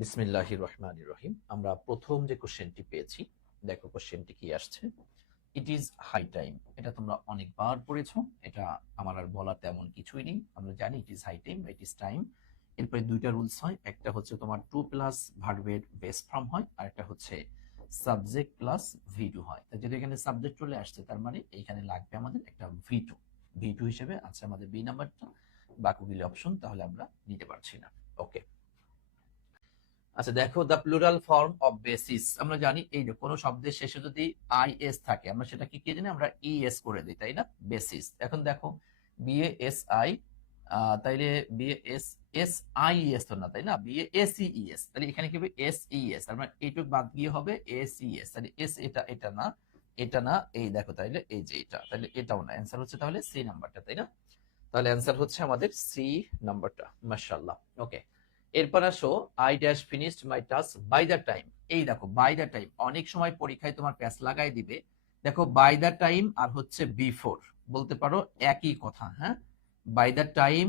বিসমিল্লাহির রহমানির রহিম। আমরা প্রথম যে কোশ্চেনটি পেয়েছি, দেখো কোশ্চেনটি কি আসছে। It is high time. এটা তোমরা অনেকবার পড়েছো, এটা আমার আর বলার তেমন কিছুই নেই। আমরা জানি ইট ইজ হাই টাইম বা ইট ইজ টাইম। এরপরে দুইটা রুলস হয়, একটা হচ্ছে তোমার টু প্লাস ভার্বের বেস ফর্ম হয়, আর একটা হচ্ছে সাবজেক্ট প্লাস ভি টু হয়। তাই যদি এখানে সাবজেক্ট চলে আসছে, তার মানে এইখানে লাগবে আমাদের একটা ভি টু। ভি টু হিসেবে আছে আমাদের বি নাম্বারটা। বাকিগুলি অপশন তাহলে আমরা নিতে পারছি না। ওকে, আচ্ছা দেখো, the plural form of basis. আমরা জানি এই যে কোনো শব্দের শেষে যদি আই এস থাকে, আমরা সেটা কি জানি, আমরা ই এস করে দিই, তাই না? বেসিস। এখন দেখো বিএ এস আই, তাইলে BA S S I S তো না, তাই না? বিএ এস ই এস, তাহলে এখানে কি হবে এস ই এস, তার মানে এইটুক বাদ গিয়ে হবে এস ই এস। তাহলে এস এটা এটা না, এটা না, এই দেখো তাইলে এই যে এটা, তাহলে এটাও না। অ্যান্সার হচ্ছে তাহলে সি নাম্বারটা, তাই না? তাহলে অ্যান্সার হচ্ছে আমাদের সি নাম্বারটা। মাশাআল্লাহ। ওকে, এরপর আসো, I dash finished my task by the time. এই দেখো বাই দ্য টাইম, অনেক সময় পরীক্ষায় তোমার প্যাচ লাগাই দিবে। দেখো বাই দ্য টাইম আর হচ্ছে বিফোর বলতে পারো একই কথা। হ্যাঁ, বাই দ্য টাইম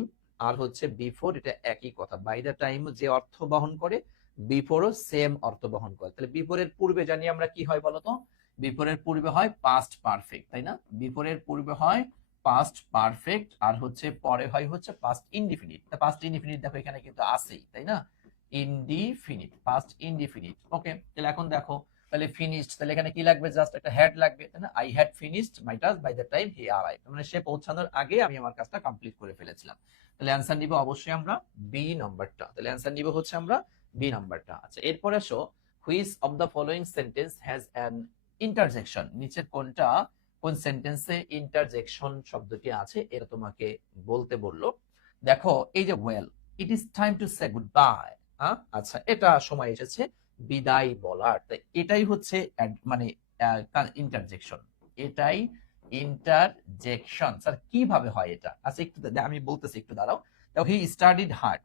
আর হচ্ছে বিফোর এটা একই কথা। বাই দ্য টাইম যে অর্থ বহন করে, বিফোরও সেম অর্থ বহন করে। তাহলে বিফোরের পূর্বে জানি আমরা কি হয় বলতো? বিফোরের পূর্বে হয় পাস্ট পারফেক্ট, তাই না? বিফোরের পূর্বে হয় পাস্ট পারফেক্ট, আর হচ্ছে পরে হয় হচ্ছে পাস্ট ইনডিফিনিট। পাস্ট ইনডিফিনিট দেখো এখানে কিন্তু আছেই, তাই না? Indefinite, past indefinite. ওকে, তাহলে এখন দেখো, তাহলে ফিনিশড, তাহলে এখানে কি লাগবে? জাস্ট একটা হ্যাড লাগবে, তাই না? I had finished my task by the time he arrived, মানে সে পৌঁছানোর আগে আমি আমার কাজটা কমপ্লিট করে ফেলেছিলাম। তাহলে অ্যানসার নিব অবশ্যই আমরা বি নাম্বারটা। তাহলে অ্যানসার নিব হচ্ছে আমরা বি নাম্বারটা। আচ্ছা, এরপর আসো, which of the following sentence has an interjection. নিচের কোনটা, কোন সেন্টেন্সে ইন্টারজেকশন শব্দটি আছে, এটা তোমাকে বলতে বললো। দেখো এই যে well, it is time to say good bye. আচ্ছা, এটা সময় এসেছে বিদায় বলার। তাই এটাই হচ্ছে মানে ইন্টারজেকশন। এটাই ইন্টারজেকশন। স্যার কিভাবে হয় এটা? আচ্ছা একটু আমি বলতেছি, একটু দাঁড়াও। দেখো, হি studied hard,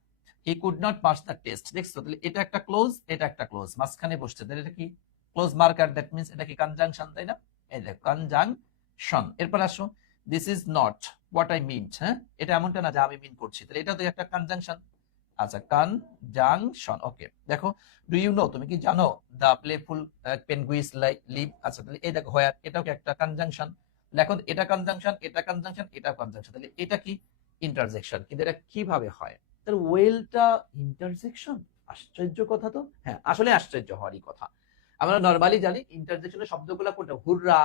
he could not pass the test. দেখছো, তাহলে এটা একটা ক্লোজ, এটা একটা ক্লোজ, মাঝখানে বসছে, তাহলে এটা কি? ক্লোজ মার্কার, দ্যাট মিন্স এটা কি কনজাংশন, তাই না? এই দেখো কনজাংশন। এরপর আসো, this is not what I mean. হ্যাঁ, এটা এমনটা না যে আমি মিন করছি, তাহলে এটা তো একটা কনজাংশন। আচ্ছা, কনজাংশন। ওকে, দেখো, ডু ইউ নো, তুমি কি জানো, দা প্লেফুল পেনগুইস লিভ। আচ্ছা, তাহলে এই দেখো হোয়ার, এটাও কি একটা কনজাংশন। এখন এটা কনজাংশন, এটা কনজাংশন, এটা কনজাংশন, তাহলে এটা কি? ইন্টারজেকশন। কিন্তু এটা কিভাবে হয়? তাহলে ওয়েলটা ইন্টারজেকশন, আশ্চর্য কথা তো। হ্যাঁ, আসলে আশ্চর্য হওয়ারই কথা। আমরা নরমালি জানি ইন্টারজেকশনের শব্দগুলো কোনটা, হুররা,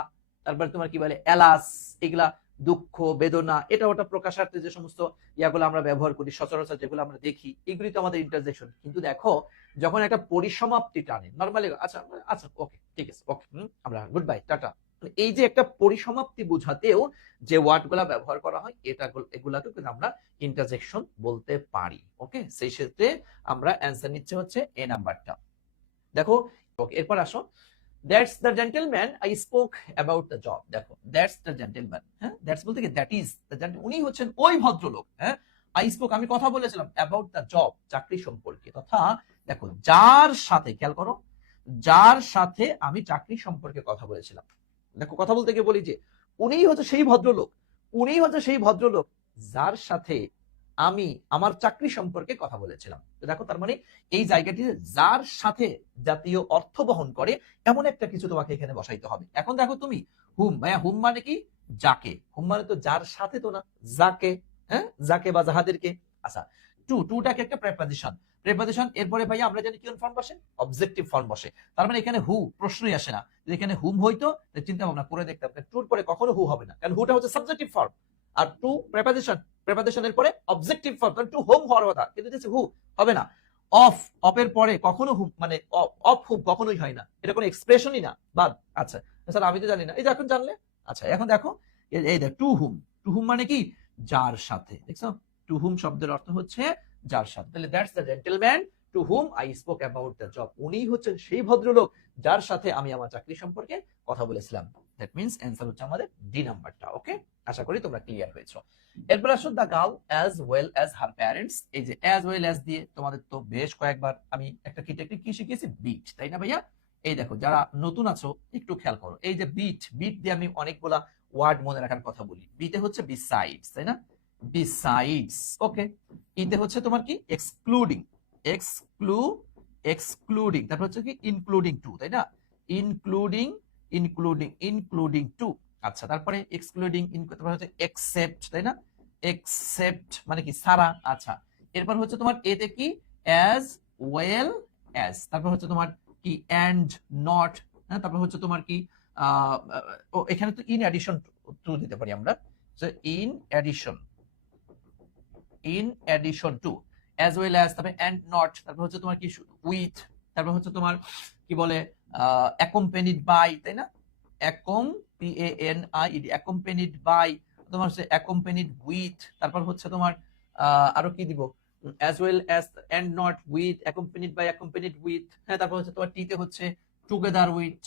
তারপরে তোমার কি বলে এলাস, এগুলা দুঃখ বেদনা, এটা ওটা প্রকাশার্থে যে সমস্ত ইয়াগুলো আমরা ব্যবহার করি সচরাচর, যেগুলো আমরা দেখি, এগুলি তো আমাদের ইন্টারজেকশন। কিন্তু দেখো, যখন একটা পরিসমাপ্তি টানে নরমালি, আচ্ছা আচ্ছা ওকে ঠিক আছে, ওকে আমরা গুড বাই টাটা, এই যে একটা পরিসমাপ্তি বোঝাতেও যে ওয়ার্ড গুলা ব্যবহার করা হয়, এটা এগুলাকে কিন্তু আমরা ইন্টারজেকশন বলতে পারি। ওকে, সেই ক্ষেত্রে আমরা অ্যান্সার নিচ্ছে হচ্ছে এ নাম্বারটা। দেখো, এরপর আসো, that's the gentleman I spoke about the job. দেখো, দ্যাটস দ্য জেন্টলম্যান, হ্যাঁ, দ্যাটস বলতে কি দ্যাট ইজ দ্য জেন্টলম্যান, উনি হচ্ছেন ওই ভদ্রলোক। হ্যাঁ, আই স্পোক আমি কথা বলেছিলাম অ্যাবাউট দ্য জব চাকরি সম্পর্কে, তথা দেখো যার সাথে, খেয়াল করো, যার সাথে আমি চাকরি সম্পর্কে কথা বলেছিলাম। দেখো, কথা বলতে গিয়ে বলি যে উনিই হচ্ছে সেই ভদ্রলোক, উনিই হচ্ছে সেই ভদ্রলোক যার সাথে আমি আমার চাকরি সম্পর্কে কথা বলেছিলাম। দেখো, তার মানে এই জায়গাটি যার সাথে জাতীয় অর্থ বহন করে এমন একটা কিছু তোমাকে এখানে বসাইতে হবে। এখন দেখো তুমি, হুম ভাইয়া, হুম মানে কি? যাকে। হুম মানে তো যার সাথে তো না, যাকে। হ্যাঁ, যাকে বা যাহাদেরকে। আচ্ছা, টুটাকে একটা প্রেপোজিশন। প্রেপোজিশন এরপরে ভাইয়া আমরা জানি কোন ফর্ম বসে? অবজেক্টিভ ফর্ম বসে। তার মানে এখানে হু প্রশ্নই আসে না। যদি এখানে হুম হইতো, চিন্তা ভাবনা করে দেখতাম, টুর পরে কখনো হু হবে না, কারণ হুটা হচ্ছে সাবজেক্টিভ ফর্ম। আর টু প্রেপোজিশন, প্রেপোজিশনের পরে অবজেক্টিভ ফর্ম, কারণ টু হোম হওয়ার কথা, কিন্তু হু হবে না। অফ, অফের পরে কখনো হুম মানে অফ হুম কখনোই হয় না, এটা কোনো এক্সপ্রেশনই না, বাদ। আচ্ছা স্যার আমি তো জানি না, এই যে এখন জানলে। আচ্ছা, এখন দেখো, এই দেখ টু হুম, টু হুম মানে কি? যার সাথে। দেখছো, টু হুম শব্দের অর্থ হচ্ছে যার সাথে। তাহলে that's the gentleman to whom I spoke about the job, উনি হচ্ছেন সেই ভদ্রলোক যার সাথে আমি আমার চাকরি সম্পর্কে কথা বলেছিলাম। দ্যাট মিন্স অ্যান্সার হচ্ছে আমাদের ডি নাম্বারটা। ওকে, আশা করি তোমরা ক্লিয়ার হয়েছো। এরপর আসো, the girl as well as her parents. এই যে অ্যাজ ওয়েল অ্যাজ দিয়ে তোমাদের তো বেশ কয়েকবার আমি একটা কি টেকনিক কি শিখিয়েছি, বিট, তাই না ভাইয়া? এই দেখো, যারা নতুন আছো একটু খেয়াল করো, এই যে বিট, বিট দিয়ে আমি অনেকগুলা ওয়ার্ড মনে রাখার কথা বলি। বিতে হচ্ছে বিসাইডস, তাই না? বিসাইডস। ওকে, ইতে হচ্ছে তোমার কি? এক্সক্লুডিং, এক্সক্লুডিং, এক্সক্লুডিং, তারপর হচ্ছে কি ইনক্লুডিং টু, তাই না? Including to. আচ্ছা, তারপরে এক্সক্লুডিং, তারপর হচ্ছে এক্সেপ্ট, তাই না? এক্সেপ্ট মানে কি ছাড়া। আচ্ছা, এরপর হচ্ছে তোমার এতে কি অ্যাজ ওয়েল অ্যাজ, তারপর হচ্ছে তোমার কি অ্যান্ড নট, হ্যাঁ, তারপর হচ্ছে তোমার কি এখানে তো ইন অ্যাডিশন টু দিতে পারি আমরা, in addition to, as well as, তারপরে অ্যান্ড নট, তারপর হচ্ছে তোমার কি উইথ, তারপর হচ্ছে তোমার কি বলে অ্যাকম্পেনিড বাই, তাই না? অ্যাকম্পেনিড বাই, তোমার হচ্ছে অ্যাকম্পেনিড উইথ, তারপর হচ্ছে তোমার আরো কি দিব, as well as, and not, with, accompanied by, accompanied with, হ্যাঁ, তারপর হচ্ছে তোমার টিতে হচ্ছে টুগেদার উইথ,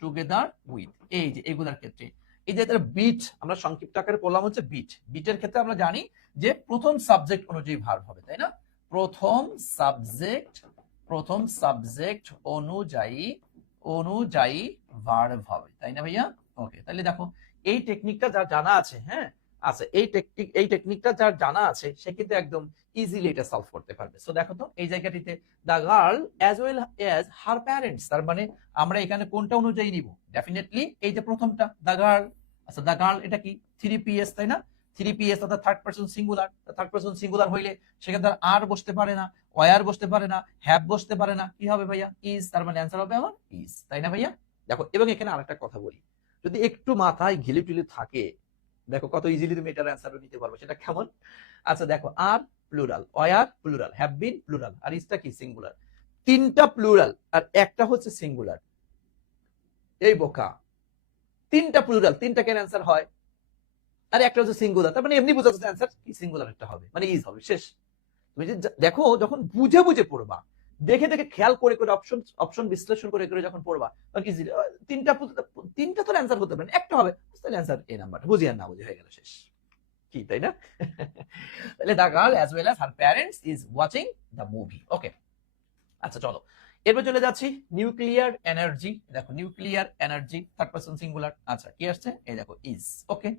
টুগেদার উইথ। এই যে এগুলোর ক্ষেত্রে এই যে বিট আমরা সংক্ষিপ্ত আকারে বললাম হচ্ছে বিটের ক্ষেত্রে আমরা জানি যে প্রথম সাবজেক্ট অনুযায়ী ভার্ব হবে, তাই না? প্রথম সাবজেক্ট অনুযায়ী ভার্ব হবে, তাই না ভাইয়া? ওকে, তাহলে দেখো এই টেকনিকটা যার জানা আছে, হ্যাঁ, আচ্ছা, এই টেকনিকটা যার জানা আছে সে কিন্তু একদম ইজিলি এটা সলভ করতে পারবে। সো দেখো তো এই জায়গাটিতে the girl as well as her parents, তার মানে আমরা এখানে কোনটা অনুযায়ী নিব? ডেফিনেটলি এই যে প্রথমটা দ্য গার্ল। আচ্ছা, দ্য গার্ল এটা কি 3PS, তাই না? 3PS অর্থাৎ third person singular. Third person singular হইলে সেখানে আর বসতে পারে না, ওয়ার বসতে পারে না, হ্যাভ বসতে পারে না, কি হবে ভাইয়া? ইজ, তার মানে অ্যান্সার হবে আমার ইজ, তাই না ভাইয়া? দেখো, এবং এখানে আরেকটা কথা বলি, যদি একটু মাথায় ঘিলি টিলি থাকে, দেখো কত ইজিলি তুমি এটার অ্যান্সারও নিতে পারবে। সেটা কেমন? আচ্ছা দেখো, আর plural, were plural, have been plural, আর ইজটা কি সিঙ্গুলার। তিনটা প্লুরাল আর একটা হচ্ছে সিঙ্গুলার। এই বোকা, তিনটা প্লুরাল, তিনটা কেন অ্যান্সার হয়? আর একটা হচ্ছে সিঙ্গুলার, তার মানে এমনি বোঝা যাচ্ছে অ্যান্সার কি সিঙ্গুলার একটা হবে, মানে ইজ হবে, শেষ। তুমি যে দেখো যখন বুঝে বুঝে পড়বা, দেখে দেখে খেয়াল করে করে অপশন বিশ্লেষণ করে করে যখন পড়বা, তখন কি তিনটা তো অ্যান্সার হতে পারে, একটা হবে, তাহলে অ্যান্সার এই নাম্বারটা, বুঝি আর না বুঝি হয়ে গেল, শেষ। কি, তাই না? তাহলে the girl as well as her parents is watching the movie. Okay, আচ্ছা চলো এরপর চলে যাচ্ছি নিউক্লিয়ার এনার্জি। দেখো nuclear energy third person singular. আচ্ছা, কি আসছে? এই দেখো ইজ। ওকে,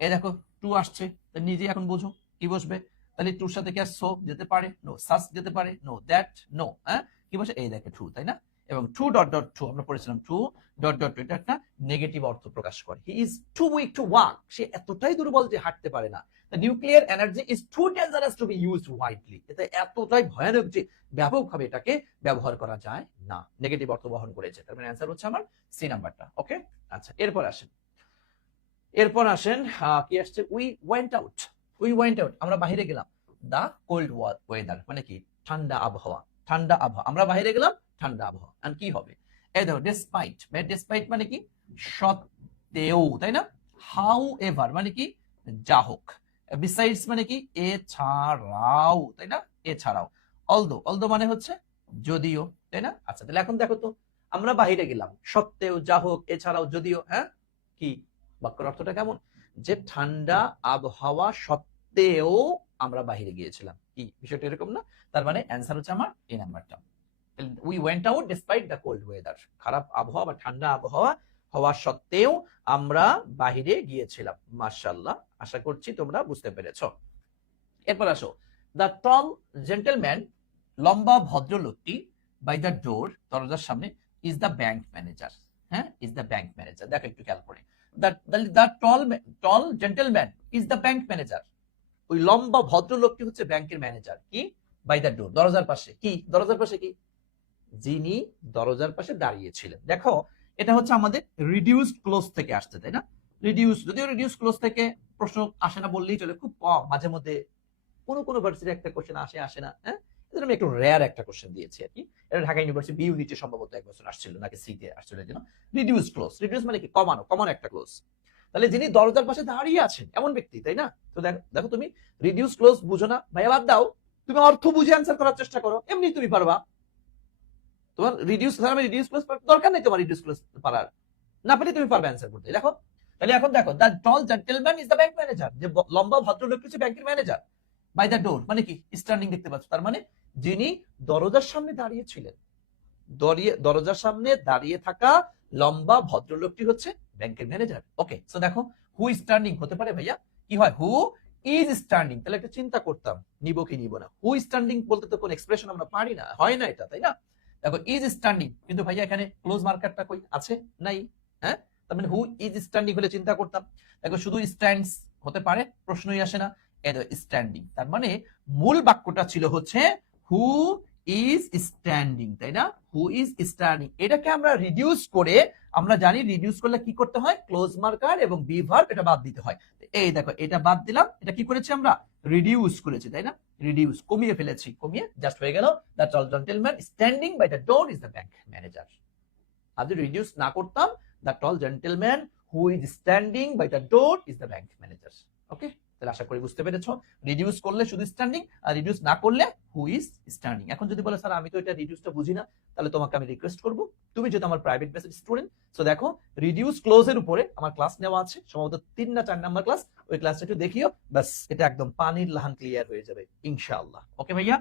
এই দেখো টু আসছে, নিজে এখন বুঝো কি বসবে। তাহলে টুর সাথে কি আর সো যেতে পারে? নো। সাস যেতে পারে? নো। দ্যাট? নো। হ্যাঁ, কি বসে? এই দেখো টু, তাই না? এবং টু ডট ডট টু আমরা পড়েছিলাম, টু ডট ডট টু এটা একটা নেগেটিভ অর্থ প্রকাশ করে। He is too weak to walk, সে এতটাই দুর্বল যে হাঁটতে পারে না। Nuclear energy is too dangerous to be used widely, এটা এতটাই ভয়ানক যে ব্যাপকভাবে এটাকে ব্যবহার করা যায় না, নেগেটিভ অর্থ বহন করেছে। তার মানে অ্যান্সার হচ্ছে আমার সি নাম্বারটা। ওকে, আচ্ছা এরপর আসেন কি আসছে? We went out. আমরা বাইরে গেলাম। দা কোল্ড ওয়েদার মানে কি? ঠান্ডা আবহাওয়া। আমরা বাইরে গেলাম, ঠান্ডা আবহাওয়া। আর কি হবে? এই দেখো ডেসপাইট মানে কি? সত্ত্বেও, তাই না? হাউ এভার মানে কি? যা হোক। বিসাইডস মানে কি? এছাড়াও, তাই না? এছাড়াও। অলদো মানে হচ্ছে যদিও, তাই না? আচ্ছা, তাহলে এখন দেখো তো, আমরা বাইরে গেলাম, সত্ত্বেও, যা হোক, এছাড়াও, যদিও, হ্যাঁ, কি বাক্যের অর্থটা কেমন? যে ঠান্ডা আবহাওয়া সত্ত্বেও আমরা বাইরে গিয়েছিলাম, কি বিষয়টা এরকম না? তার মানে অ্যান্সার হচ্ছে আমার এই নাম্বারটা। We went out despite the cold weather, খারাপ আবহাওয়া বা ঠান্ডা আবহাওয়া হওয়া সত্ত্বেও আমরা বাইরে গিয়েছিলাম। মাশাআল্লাহ, আশা করছি তোমরা বুঝতে পেরেছো। এরপর আসো, দ্য টল জেন্টলম্যান, লম্বা ভদ্রলোকটি, বাই দ্য ডোর, দরজার সামনে, ইজ দ্য ব্যাংক ম্যানেজার। হ্যাঁ, ইজ দ্য ব্যাংক ম্যানেজার। দেখো একটু খেয়াল করে, the tall gentleman is the bank manager, ওই লম্বা ভদ্রলোকটি হচ্ছে ব্যাংকের ম্যানেজার। কি? বাই দ্য ডোর, দরজার পাশে। কি দরজার পাশে? কি যিনি দরজার পাশে দাঁড়িয়েছিলেন। দেখো এটা হচ্ছে আমাদের রিডিউসড ক্লোজ থেকে আসছে, তাই না? যদিও রিডিউস ক্লোজ থেকে প্রশ্ন আসে না বললেই চলে, খুব কম, মাঝে মধ্যে কোনো ভার্সিটির একটা কোশ্চেন আসে না। হ্যাঁ, এজন্য আমি একটু রেয়ার একটা কোশ্চেন দিয়েছি আর কি। এটা ঢাকা ইউনিভার্সিটি বি ইউনিটে সম্ভবত এক বছর আসছিল, নাকি সিতে আসছিল। এর জন্য রিডিউস ক্লোজ, রিডিউস মানে কি? কমানো একটা ক্লোজ। তাহলে যিনি দরজার পাশে দাঁড়িয়ে আছেন এমন ব্যক্তি, তাই না? তো দেখো তুমি রিডিউস ক্লোজ বুঝো না ভাইয়া, বাদ দাও, তুমি অর্থ বুঝে অ্যান্সার করার চেষ্টা করো, এমনি তুমি পারবা। তোমার রিডিউস ক্লোজ দরকার নেই, তোমার রিডিউস ক্লোজ পারার, না পেলে তুমি পারবে অ্যান্সার করতে। দেখো তাহলে এখন দেখো, the tall gentleman is the bank manager, যে লম্বা ভদ্রলোক হচ্ছে ব্যাংকের ম্যানেজার। বাই দ্য ডোর মানে কি? স্ট্যান্ডিং দেখতে পাচ্ছ, তার মানে যিনি দরজার সামনে দাঁড়িয়ে ছিলেন। দরজার সামনে দাঁড়িয়ে থাকা লম্বা ভদ্রলোকটি হচ্ছে ব্যাংকের ম্যানেজার। ওকে, সো দেখো হু স্ট্যান্ডিং হতে পারে ভাইয়া, কি হয়? হু ইজ স্ট্যান্ডিং, তাহলে একটা চিন্তা করতাম নিব কি নিব না। হু স্ট্যান্ডিং বলতে তো কোন এক্সপ্রেশন আমরা পারি না, হয় না এটা, তাই না? দেখো ইজ স্ট্যান্ডিং, কিন্তু ভাইয়া এখানে ক্লোজ মার্কারটা কই আছে? নাই। হ্যাঁ, তার মানে হু ইজ স্ট্যান্ডিং হলে চিন্তা করতাম। দেখো শুধু স্ট্যান্ডস হতে পারে, প্রশ্নই আসে না, স্ট্যান্ডিং। তার মানে মূল বাক্যটা ছিল হচ্ছে হু ইজ স্ট্যান্ডিং, তাই না? হু ইজ স্ট্যান্ডিং। এটাকে আমরা রিডিউস করে, আমরা জানি রিডিউস করলে কি করতে হয়, ক্লোজ মার্কার এবং বি ভার্ব এটা বাদ দিতে হয়। এই দেখো এটা বাদ দিলাম, এটা কি করেছি আমরা, রিডিউস করেছি, তাই না? রিডিউস, কমিয়ে ফেলেছি, কমিয়ে জাস্ট হয়ে গেল the tall gentleman standing by the door is the bank manager. আর যদি রিডিউস না করতাম, the tall gentleman who is standing by the door is the bank manager. Okay, তাহলে আশা করি বুঝতে পেরেছো। রিডিউস করলে শুধু স্ট্যান্ডিং, আর রিডিউস না করলে হু ইজ স্ট্যান্ডিং। এখন যদি বলে স্যার আমি তো এটা রিডিউসটা বুঝি না, তাহলে তোমাকে আমি রিকোয়েস্ট করবো, তুমি যেহেতু আমার প্রাইভেট বেসড স্টুডেন্ট, সো দেখো রিডিউস ক্লোজের উপরে আমার ক্লাস নেওয়া আছে, সম্ভবত 3 না 4 নাম্বার ক্লাস, ওই ক্লাসটা একটু দেখিও, বাস এটা একদম পানির লাহান ক্লিয়ার হয়ে যাবে ইনশাআল্লাহ। ওকে ভাইয়া,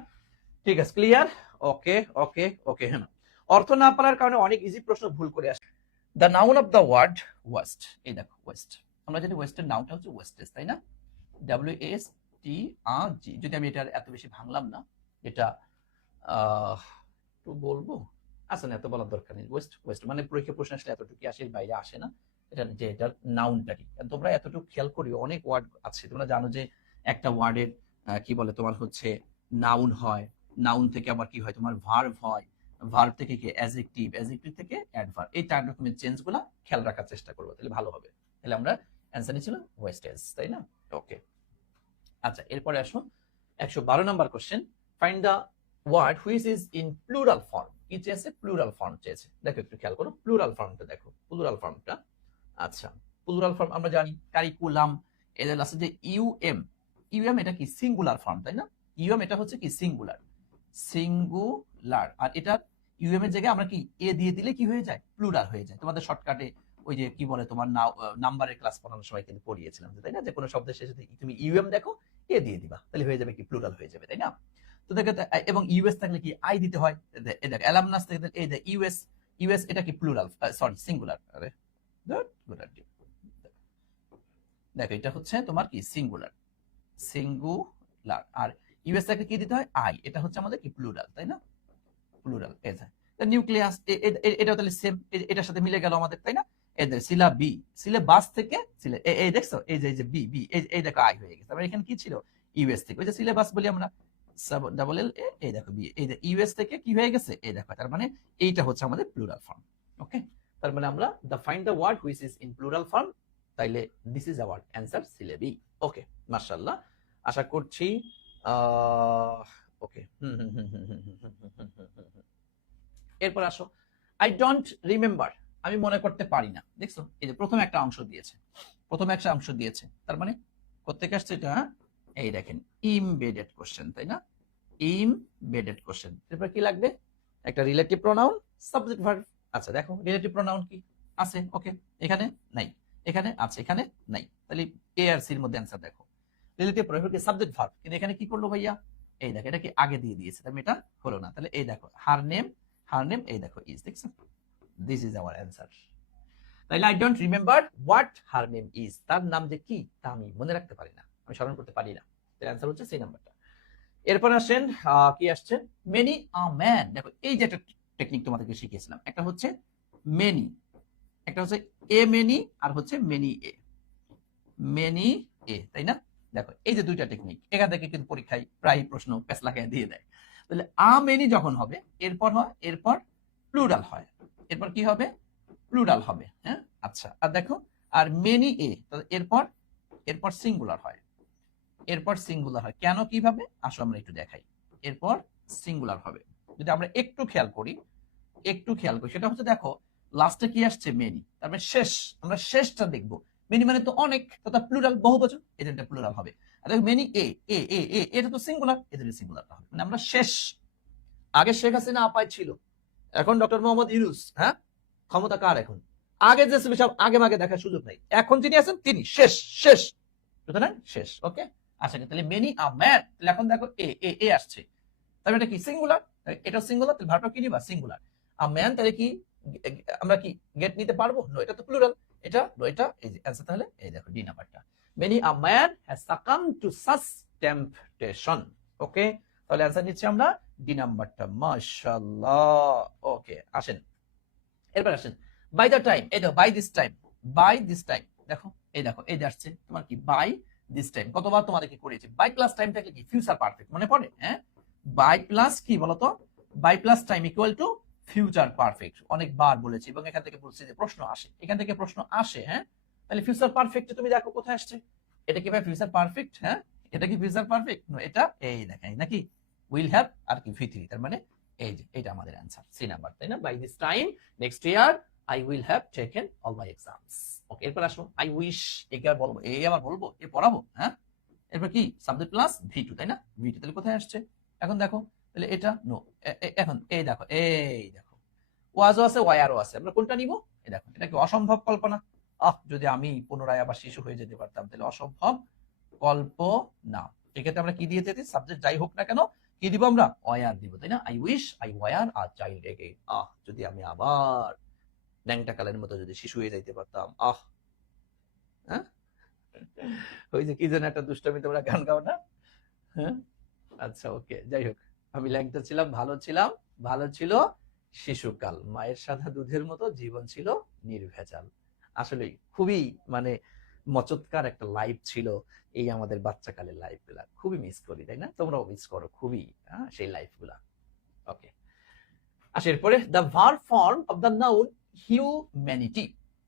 ঠিক আছে, ক্লিয়ার। ওকে ওকে ওকে। হ্যাঁ, অর্থ না পারার কারণে অনেক ইজি প্রশ্ন ভুল করে আসে। The noun of the word waste, এই দেখো ওয়েস্ট, আমরা জানি ওয়েস্টের নাউনটা হচ্ছে ওয়েস্টেজ, তাই না? WSTRG। যদি আমি এটা এত বেশি ভাঙলাম না, এটা একটু বলবো, আচ্ছা না এত বলার দরকার নেই। ওয়েস্ট ওয়েস্ট মানে পরীক্ষা প্রশ্ন আসলে এতটুকু আসে, বাইরে আসে না। এটা যে এটার নাউনটা কি, তোমরা এতটুকু খেয়াল করিও, অনেক ওয়ার্ড আছে, তোমরা জানো যে একটা ওয়ার্ডের কি বলে তোমার হচ্ছে নাউন হয়, নাউন থেকে আবার কি হয় তোমার ভার্ব হয়, ভার্ব থেকে কি অ্যাডজেক্টিভ, অ্যাডজেক্টিভ থেকে অ্যাডভার্ব। এই 4 রকমের চেঞ্জগুলো খেয়াল রাখার চেষ্টা করবো, তাহলে ভালো হবে। তাহলে আমরা অ্যান্সারই ছিল ওয়েস্টেজ, তাই না? ওকে, আচ্ছা এরপরে আসো 112 number question. Find the word which is in plural form. কি চেয়েছে? প্লুরাল ফর্ম চেয়েছে। দেখো একটু খেয়াল করো প্লুরাল ফর্মটা, দেখো প্লুরাল ফর্মটা। আচ্ছা, প্লুরাল ফর্ম আমরা জানি কারিকুলাম, এদের আছে যে ইউএম, ইউএম এটা কি সিঙ্গুলার ফর্ম, তাই না? ইউএম এটা হচ্ছে কি সিঙ্গুলার, সিঙ্গুলার। আর এটা ইউএম এর জায়গায় আমরা কি এ দিয়ে দিলে কি হয়ে যায়, প্লুরাল হয়ে যায়। তোমাদের শর্টকাটে ওই যে কি বলে তোমার নাম্বারের ক্লাস পড়ানোর সময় কিন্তু পড়িয়েছিলাম, তাই না? যে কোনো শব্দের শেষে তুমি ইউএম দেখো, এ দিয়ে দিবা, তাহলে হয়ে যাবে কি প্লুরাল হয়ে যাবে, তাই না? তো দেখো, এবং ইউএস থাকলে কি আই দিতে হয়। এই দেখো অ্যালামনাস থাকলে এই যে ইউএস, ইউএস এটা কি প্লুরাল, সরি সিঙ্গুলার। আরে দেখো এটা হচ্ছে তোমার কি সিঙ্গুলার, সিঙ্গুলার। আর ইউএস থাকলে কি দিতে হয়, আই, এটা হচ্ছে আমাদের কি প্লুরাল, তাই না? প্লুরাল। এই যে নিউক্লিয়াস, এটাও তাহলে সেম, এটার সাথে মিলে গেল আমাদের, তাই না? এদের সিলা বি, সিলেবাস থেকে সিলে, এই দেখছো এই যে বি বি, এই দেখো আই হয়ে গেছে। আবার এখানে কি ছিল, ইউএস থেকে, ওই যে সিলেবাস বলি আমরা, ডাবল এল, এই দেখো বি, এই যে ইউএস থেকে কি হয়ে গেছে, এই দেখো। তার মানে এইটা হচ্ছে আমাদের প্লুরাল ফর্ম। ওকে, তার মানে আমরা find the word which is in plural form, তাইলে this is our answer, syllabi. Okay, মাশাআল্লাহ, আশা করছি ওকে। এরপর আসো, আই ডোন্ট রিমেম্বার, আমি মনে করতে পারি না। দেখছো এই যে প্রথম একটা অংশ দিয়েছে, প্রথম একটা অংশ দিয়েছে, তার মানে কোত্থেকে আসছে এটা, এই দেখেন ইমবেডেড কোশ্চেন, তাই না? Embedded question. এরপর কি লাগবে, একটা রিলেটিভ প্রোনাউন, সাবজেক্ট ভার্ব। আচ্ছা দেখো রিলেটিভ প্রোনাউন কি আছে, ওকে এখানে নাই, এখানে আছে, এখানে নাই, তাহলে এ আর সির মধ্যে অ্যান্সার দেখো। রিলেটিভ প্রোনাউন কি সাবজেক্ট ভার্ব, কিন্তু এখানে কি করলো ভাইয়া, এই দেখো এটা কি আগে দিয়ে দিয়েছে, তাহলে এটা হলো না। তাহলে এই দেখো হার নেম, হার নেম, এই দেখো ইজ, দেখছো? This is our answer. তাইলে I don't remember what her name is, তার নাম যে কি তা আমি মনে রাখতে পারি না, আমি স্মরণ করতে পারি না। তার অ্যান্সার হচ্ছে সেই নাম্বারটা। এরপর আসেন কি আসছে, মেনি আ ম্যান। দেখো এই যে একটা টেকনিক তোমাদেরকে শিখিয়েছিলাম, একটা হচ্ছে মেনি, একটা হচ্ছে এ মেনি, আর হচ্ছে মেনি এ, মেনি এ, তাই না? দেখো এই যে দুইটা টেকনিক, এখান থেকে কিন্তু পরীক্ষায় প্রায় প্রশ্ন পেছ লাগায় দিয়ে দেয়। তাহলে আ মেনি যখন হবে, এরপর হয়, এরপর প্লুরাল হয়, এরপর কি হবে, প্লুরাল হবে। হ্যাঁ, আচ্ছা, আর দেখো আর মেনি এ, এরপর এরপর সিঙ্গুলার হয়, এরপর সিঙ্গুলার হয়। কেন কিভাবে আসো আমরা একটু দেখাই। এরপর সিঙ্গুলার হবে, যদি আমরা একটু খেয়াল করি, একটু খেয়াল করি, সেটা হচ্ছে দেখো লাস্টে কি আসছে, মেনি, তারপরে শেষ, আমরা শেষটা দেখবো। মেনি মানে তো অনেক, তথা প্লুরাল, বহুবচন, এটা প্লুরাল হবে। আর দেখো মেনি এ, এ এ এ, এটা তো সিঙ্গুলার, এদের সিঙ্গুলারটা হবে। মানে আমরা শেষ, আগে শেখ হাসিনা আপাই ছিল, এখন ডক্টর মোহাম্মদ ইউনূস, হ্যাঁ ক্ষমতা কার এখন, আগে যে সব আগে মাগে দেখার সুযোগ নাই, এখন যিনি আছেন তিনি শেষ, শেষ, সুতরাং শেষ। ওকে, আচ্ছা তাহলে মেনি আ ম্যান, তাহলে এখন দেখো এ এ এ আসছে, তাহলে এটা কি সিঙ্গুলার, এটা সিঙ্গুলার, তাহলে ভার্বটা কি নিবা, সিঙ্গুলার। আ ম্যান, তাহলে কি আমরা কি গেট নিতে পারবো, নো এটা তো প্লুরাল, এটা নো, এটা এই যে অ্যান্সার, তাহলে এই দেখো ডি নাম্বারটা। many a man has succumbed to such temptation. ওকে, তাহলে অ্যান্সার নিচ্ছি আমরা ডি নাম্বারটা। মাশাআল্লাহ। ওকে, আসেন এরপর আসেন বাই দ্য টাইম। এই দেখো by this time, by this time দেখো, এই দেখো এই আসছে তোমার কি বাই দিস টাইম। কতবার তোমাদেরকে করেছি বাই প্লাস টাইম থাকলে কি ফিউচার পারফেক্ট মনে পড়ে? হ্যাঁ, বাই প্লাস কি বলতো, by plus time equal to future perfect, অনেকবার বলেছি এবং এখান থেকে বলছি যে প্রশ্ন আসে, এখান থেকে প্রশ্ন আসে। হ্যাঁ, তাহলে ফিউচার পারফেক্ট তুমি দেখো কোথায় আসছে, এটা কি ভাই ফিউচার পারফেক্ট? হ্যাঁ, এটা কি ফিউচার পারফেক্ট? এটা এই দেখাই নাকি উইল হ্যাভ আর কি ভি3, তার মানে এই যে এটা আমাদের অ্যান্সার সি নাম্বার, তাই না? By this time next year I will have taken all my exams. Okay, এরপর আসো আই উইশ, একে আর বলবো, এই আবার বলবো, এ পড়াবো। হ্যাঁ, এরপর কি সাবজেক্ট প্লাস ভি2, তাই না? ভি2 তাহলে কোথায় আসছে এখন দেখো, তাহলে এটা নো। এখন এই দেখো, এই দেখো ওয়াজও আছে ওয়ারও আছে, আমরা কোনটা নিব? এই দেখো, এটা কি অসম্ভব কল্পনা? যদি আমি পুনরায় আবার শিশু হয়ে যেতে পারতাম, তাহলে অসম্ভব কল্পনা। এক্ষেত্রে আমরা কি দিয়ে যেতে, সাবজেক্ট যাই হোক না কেন কি দিব আমরা? ওয়ার দিব, তাই না? I wish I were a child again. যদি আমি আবার ন্যাংটা কালের মতো যদি শিশু হয়ে যাইতে পারতাম। হ্যাঁ, ওই যে কি যেন একটা দুষ্টামি, তোমরা গান গাও না? হ্যাঁ, আচ্ছা ওকে, যাই হোক, আমি ল্যাংটা ছিলাম, ভালো ছিলাম, ভালো ছিল শিশুকাল, মায়ের সাদা দুধের মতো জীবন ছিল নির্ভেজাল। আসলে খুবই মানে মচৎকার একটা লাইফ ছিল এই আমাদের বাচ্চাকালের লাইফ গুলা, খুবই মিস করি, তাই না? তোমরাও মিস করো খুবই সেই লাইফ গুলা। ওকে, আসে এরপরে the verb form of the noun humanity.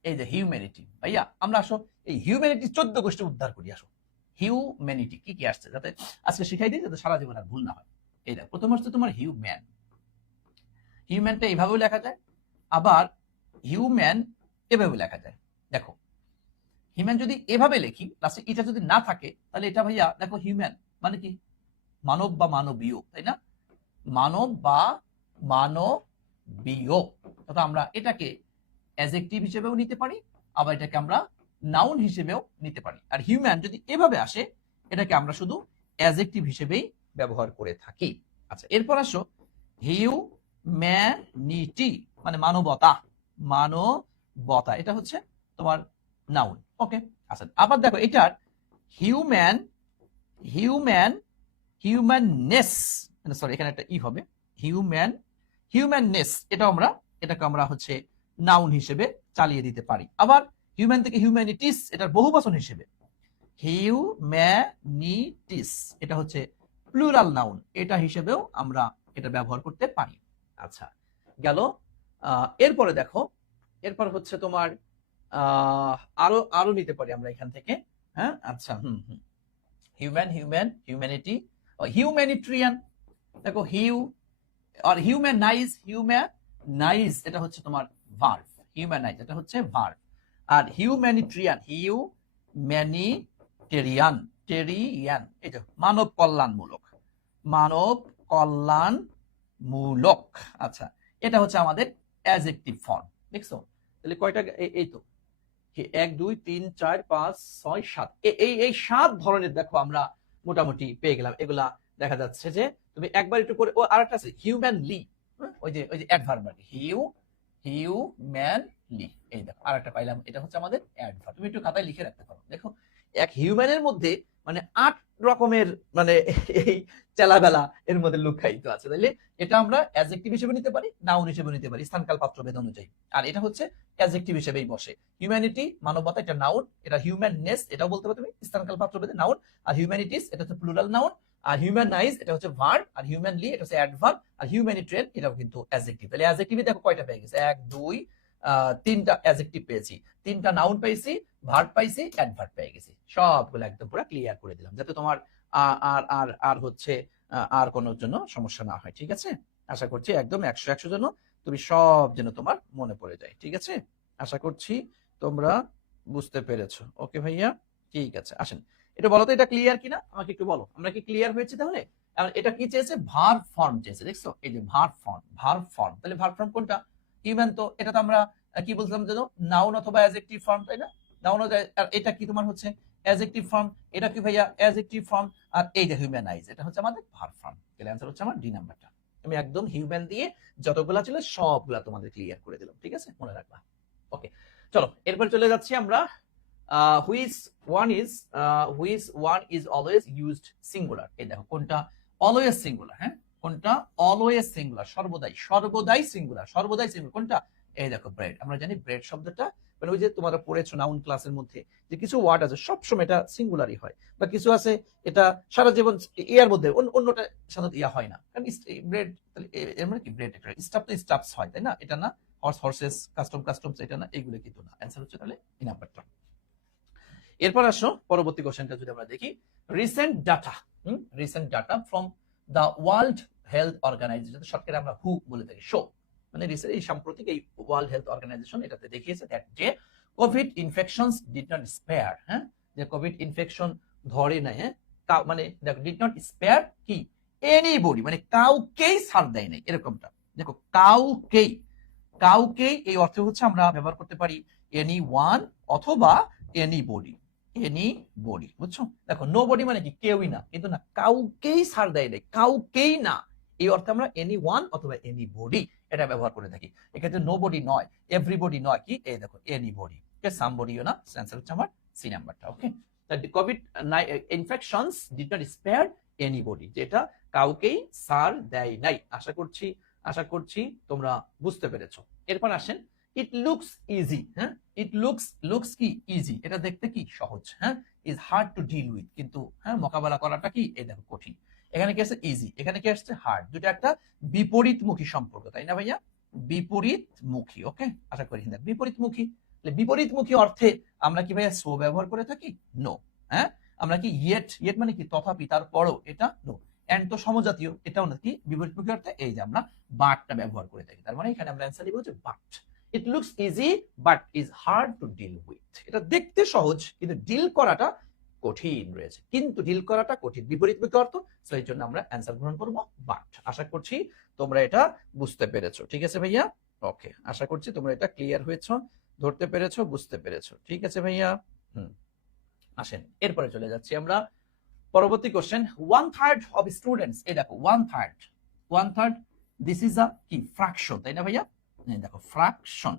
এই যে হিউম্যানিটি, ভাইয়া আমরা আসো এই হিউম্যানিটি 14 গোষ্ঠী উদ্ধার করি। আসো হিউম্যানিটি কি কি আসছে, যাতে আজকে শিখাই দিই, যাতে সারা জীবন আর ভুল না হয়। এই দেখো, প্রথম হচ্ছে তোমার হিউম্যান। হিউম্যানটা এইভাবেও লেখা যায়, আবার হিউম্যান এভাবে লেখা যায়। দেখো হিউম্যান যদি এভাবে লিখি, লাস্টে এটা যদি না থাকে, তাহলে এটা ভাইয়া দেখো হিউম্যান মানে কি মানব বা মানবীয়, তাই না? মানব বা মানবীয়, অর্থাৎ আমরা এটাকে অ্যাডজেক্টিভ হিসেবেও নিতে পারি, আবার এটাকে আমরা নাউন হিসেবেও নিতে পারি। আর হিউম্যান যদি এভাবে আসে, এটাকে আমরা শুধু অ্যাডজেক্টিভ হিসেবেই ব্যবহার করে থাকি। আচ্ছা, এরপর আসো হিউম্যানিটি মানে মানবতা, মানবতা এটা হচ্ছে তোমার নাউন। ওকে, আচ্ছা, আবার দেখো এটার হিউম্যান, হিউম্যান, হিউম্যাননেস, সরি এখানে একটা ই হবে, হিউম্যান, হিউম্যাননেস এটাকে আমরা হচ্ছে নাউন হিসেবে চালিয়ে দিতে পারি। আবার হিউম্যান থেকে হিউম্যানিটিস এটার বহুবচন হিসেবে, হিউম্যানিটিস এটা হচ্ছে প্লুরাল নাউন, এটা হিসেবেও আমরা এটা ব্যবহার করতে পারি। আচ্ছা গেল। এরপরে দেখো, এরপর হচ্ছে তোমার আরো আরো নিতে পারি আমরা এখান থেকে। হ্যাঁ, আচ্ছা, হিউম্যান, হিউম্যান, হিউম্যানিটি, হিউম্যানিট্রিয়ান। দেখো হিউ আর হিউম্যানাইজ, হিউম্যানাইজ এটা হচ্ছে তোমার ভার্ব, হিউম্যানাইজ এটা হচ্ছে ভার্ব। আর হিউম্যানিট্রিয়ান, হিউম্যানিটেরিয়ান, টেরিয়ান এটা মানব কল্যাণমূলক, মানব কল্যাণমূলক। আচ্ছা, এটা হচ্ছে আমাদের অ্যাডজেক্টিভ ফর্ম। দেখছো তাহলে কয়টা? এই তো 1 2 3 4 5 6 7, এই 7 ধরনের দেখো আমরা মোটামুটি পেয়ে গেলাম। এগুলা দেখা যাচ্ছে যে তুমি একবার একটু করে, ও আরেকটা আছে হিউম্যানলি, ওই যে অ্যাডভার্ব, হিউম্যানলি, এই দেখো আরেকটা পাইলাম, এটা হচ্ছে আমাদের অ্যাডভার্ব। তুমি একটু খাতায় লিখে রাখতে পারো। দেখো এক হিউম্যানের মধ্যে মানে 8 রকমের মানে এই চেলাবেলা এর মধ্যে লুকায়িত আছে। তাইলে এটা আমরা অ্যাডজেক্টিভ হিসেবে নিতে পারি, নাউন হিসেবে নিতে পারি স্থানকাল পাত্র ভেদ অনুযায়ী। আর এটা হচ্ছে অ্যাডজেক্টিভ হিসেবেই বসে। হিউম্যানিটি মানবতা, এটা নাউন। এটা হিউম্যাননেস এটাও বলতে পারো তুমি স্থানকাল পাত্র ভেদে নাউন। আর হিউম্যানিটিস এটা হচ্ছে প্লুরাল নাউন। আর হিউম্যানাইজ এটা হচ্ছে ভার্ব। আর হিউম্যানলি এটা হচ্ছে অ্যাডভার্ব। আর হিউম্যানিটেরিয়ান এটাও কিন্তু অ্যাডজেক্টিভ। তাহলে অ্যাডজেক্টিভে দেখো কয়টা পেয়ে গেছে, 1 2 3টা অ্যাডজেক্টিভ পেয়েছি, 3টা নাউন পেয়েছি, ভার্ব পাইছি, অ্যাডভার্ব পেয়ে গেছি। সবগুলো একদম পুরো ক্লিয়ার করে দিলাম, যাতে তোমার আর আর আর হচ্ছে আর কোনো জন্য সমস্যা না হয়। ঠিক আছে, আশা করছি একদম 100 জন্য তুমি সব যেন তোমার মনে পড়ে যায়। ঠিক আছে, আশা করছি তোমরা বুঝতে পেরেছো। ওকে ভাইয়া, ঠিক আছে। আসেন এটা বলো তো, এটা ক্লিয়ার কিনা আমাকে একটু বলো। আমরা কি ক্লিয়ার হয়েছে? তাহলে এটা কি চেয়েছে? ভার্ব ফর্ম চেয়েছে। দেখছো এই যে ভার্ব ফর্ম, ভার্ব ফর্ম। তাহলে ভার্ব ফর্ম কোনটা? হিউম্যান, তো এটা তো আমরা কি বলছিলাম যেন নাউন অথবা অ্যাডজেক্টিভ ফর্ম, তাই না? নাউন, আর এটা কি তোমার হচ্ছে অ্যাডজেক্টিভ ফর্ম। এটা কি ভাইয়া? Adjective form. আর এই যে হিউম্যানাইজ এটা হচ্ছে আমাদের ভার্ব ফর্ম। তাহলে অ্যানসার হচ্ছে আমার ডি নাম্বারটা। আমি একদম হিউম্যান দিয়ে যতগুলা ছিল সবগুলা তোমাদের ক্লিয়ার করে দিলাম। ঠিক আছে, মনে রাখবা। ওকে, চলো এরপর চলে যাচ্ছি আমরা which one is always used singular. এই দেখো কোনটা অলওয়েজ সিঙ্গুলার, হ্যাঁ কোনটা অলওয়েজ সিঙ্গুলার, সর্বদাই সর্বদাই সিঙ্গুলার, সর্বদাই সিঙ্গুলার কোনটা? এই দেখো ব্রেড। আমরা জানি ব্রেড শব্দটা মানে ওই যে তোমরা পড়েছো নাউন ক্লাসের মধ্যে যে কিছু ওয়ার্ড আছে সবসময় এটা সিঙ্গুলারই হয়, বা কিছু আছে এটা সারা জীবন ইয়ার মধ্যে অন্যটা সাধারণত ইয়া হয় না, কারণ ব্রেড এর মানে কি ব্রেড একটা স্টাফ তো স্টাফস হয় তাই না, এটা না হর্সেস কাস্টমস এটা না, এগুলো কিন্তু না। অ্যান্সার হচ্ছে তাহলে এই নাম্বারটা। এরপর আসো পরবর্তী কোশ্চেনটা যদি আমরা দেখি, recent data from the world health organization, শর্টকাটে আমরা হু বলে থাকি, শো মানে রিসেন্ট এই সাম্প্রতিক এই ওয়ার্ল্ড হেলথ অর্গানাইজেশন এটাতে দেখিয়েছে দ্যাট যে Covid infections did not spare, হ্যাঁ যে কোভিড ইনফেকশন ধরে নাই, হ্যাঁ মানে দেখো ডিড নট স্পেয়ার কি এনিবডি মানে কাউকেই ছাড় দেয় নাই, এরকমটা দেখো কাউকেই এই অর্থে হচ্ছে আমরা ব্যবহার করতে পারি এনি ওয়ান অথবা এনিবডি, বুঝছো? দেখো নো বডি মানে কি কেউই না, কিন্তু না কাউকেই ছাড় দেয় নাই, কাউকেই না, এই অর্থে আমরা এনি ওয়ান অথবা এনিবডি এটা ব্যবহার করে থাকি। এক্ষেত্রে নো বডি নয়, এভরিবডি নয়, কি এই দেখো এনিবডি, সামবডিও না, অ্যান্সার হচ্ছে আমার সি নাম্বারটা। Okay, Covid infections did not spare anybody, যেটা কাউকেই ছাড় দেয় নাই। আশা করছি তোমরা বুঝতে পেরেছো। এরপর আসেন ইট লুকস ইজি, হ্যাঁ ইট লুকস কি ইজি, এটা দেখতে কি সহজ, হ্যাঁ is hard to deal with, কিন্তু হ্যাঁ মোকাবেলা করাটা কি এই দেখো কঠিন। এখানে কি আসছে ইজি, এখানে কি আসছে হার্ড, দুটো একটা বিপরীতমুখী সম্পর্ক তাই না ভাইয়া, বিপরীতমুখী। ওকে, আশা করি বিপরীতমুখী অর্থে আমরা কি ভাইয়া সো ব্যবহার করে থাকি? নো। হ্যাঁ আমরা কি ইয়েট মানে কি তথাপি, তারপরও, এটা নো। এন্ড তো সমজাতীয়, এটাও নাকি বিপরীতমুখী অর্থে এই যে আমরা বাটটা ব্যবহার করে থাকি, তার মানে এখানে আমরা অ্যান্সার দিব যে but. It looks easy but is hard to deal with, এটা দেখতে সহজ কিন্তু ডিল করাটা কঠিন রয়েছে, কিন্তু ডিল করাটা কঠিন, বিপরীতমুখী অর্থ। সো এই জন্য আমরা অ্যান্সার গ্রহণ করব বাট। আশা করছি তোমরা এটা বুঝতে পেরেছো, ঠিক আছে ভাইয়া? ওকে, আশা করছি তোমরা এটা ক্লিয়ার হয়েছো, ধরতে পেরেছো, বুঝতে পেরেছো, ঠিক আছে ভাইয়া? আসেন এরপরে চলে যাচ্ছি আমরা পরবর্তী কোশ্চেন। 1/3 অফ স্টুডেন্টস, এই দেখো 1/3 দিস ইজ আ কি ফ্র্যাকশন তাই না ভাইয়া? দেখো ফ্র্যাকশন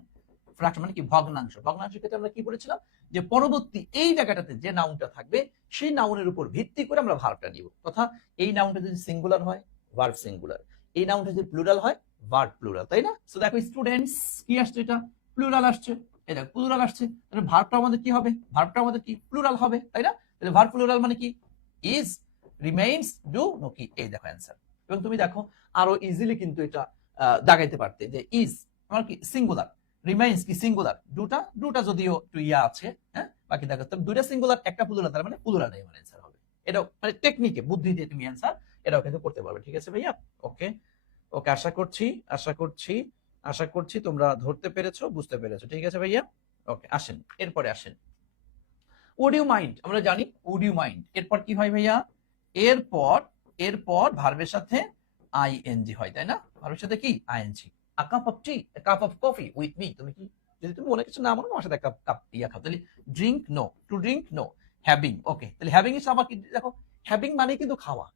মানে কি ভগ্নাংশের ক্ষেত্রে আমরা কি বলেছিলাম যে পরবর্তী এই জায়গাটাতে যে নাউনটা থাকবে সেই নাউনের উপর ভিত্তি করে আমরা ভার্বটা নিব, তথা এই নাউনটা যদি সিঙ্গুলার হয় ভার্ব সিঙ্গুলার, এই নাউনটা যদি প্লুরাল হয় ভার্ব প্লুরাল, তাই না? সো দেখো স্টুডেন্টস কি আসছে, এটা প্লুরাল আসছে, এই দেখো প্লুরাল আসছে, তাহলে ভার্বটা আমাদের কি হবে? ভার্বটা আমাদের কি প্লুরাল হবে, তাই না? তাহলে ভার্ব প্লুরাল মানে কি ইজ, রিমেইনস, ডু, নো কি, এই দেখো অ্যান্সার। এবং তুমি দেখো আরো ইজিলি কিন্তু এটা দাগাইতে পারতে যে ইজ আমার কি সিঙ্গুলার, রিমেইনস কি সিঙ্গুলার, দুটা যদিও একটু ইয়া আছে, হ্যাঁ বাকি দেখো দুইটা সিঙ্গুলার একটা প্লুরাল, তার মানে প্লুরাল আমার অ্যান্সার হবে। এটাও মানে টেকনিকে বুদ্ধি দিয়ে তুমি অ্যান্সার এটাও কিন্তু করতে পারবে, ঠিক আছে ভাইয়া? ওকে, আশা করছি তোমরা ধরতে পেরেছো, বুঝতে পেরেছো, ঠিক আছে ভাইয়া? ওকে, আসেন এরপরে আসেন would you mind, আমরা জানি would you mind এরপর কি হয় ভাইয়া? এরপর ভার্বের সাথে আইএনজি হয় তাই না? ভার্বের সাথে কি ING. a cup of tea, a cup of coffee with me, তুমি কি যদি তুমি মনে কিছু না মনে আমার সাথে এক কাপ ইয়া খাও, তাহলে drink no, to drink no, having. Okay, তাহলে হ্যাভিং এর আবার কি দেখো হ্যাভিং মানে কিন্তু খাওয়া,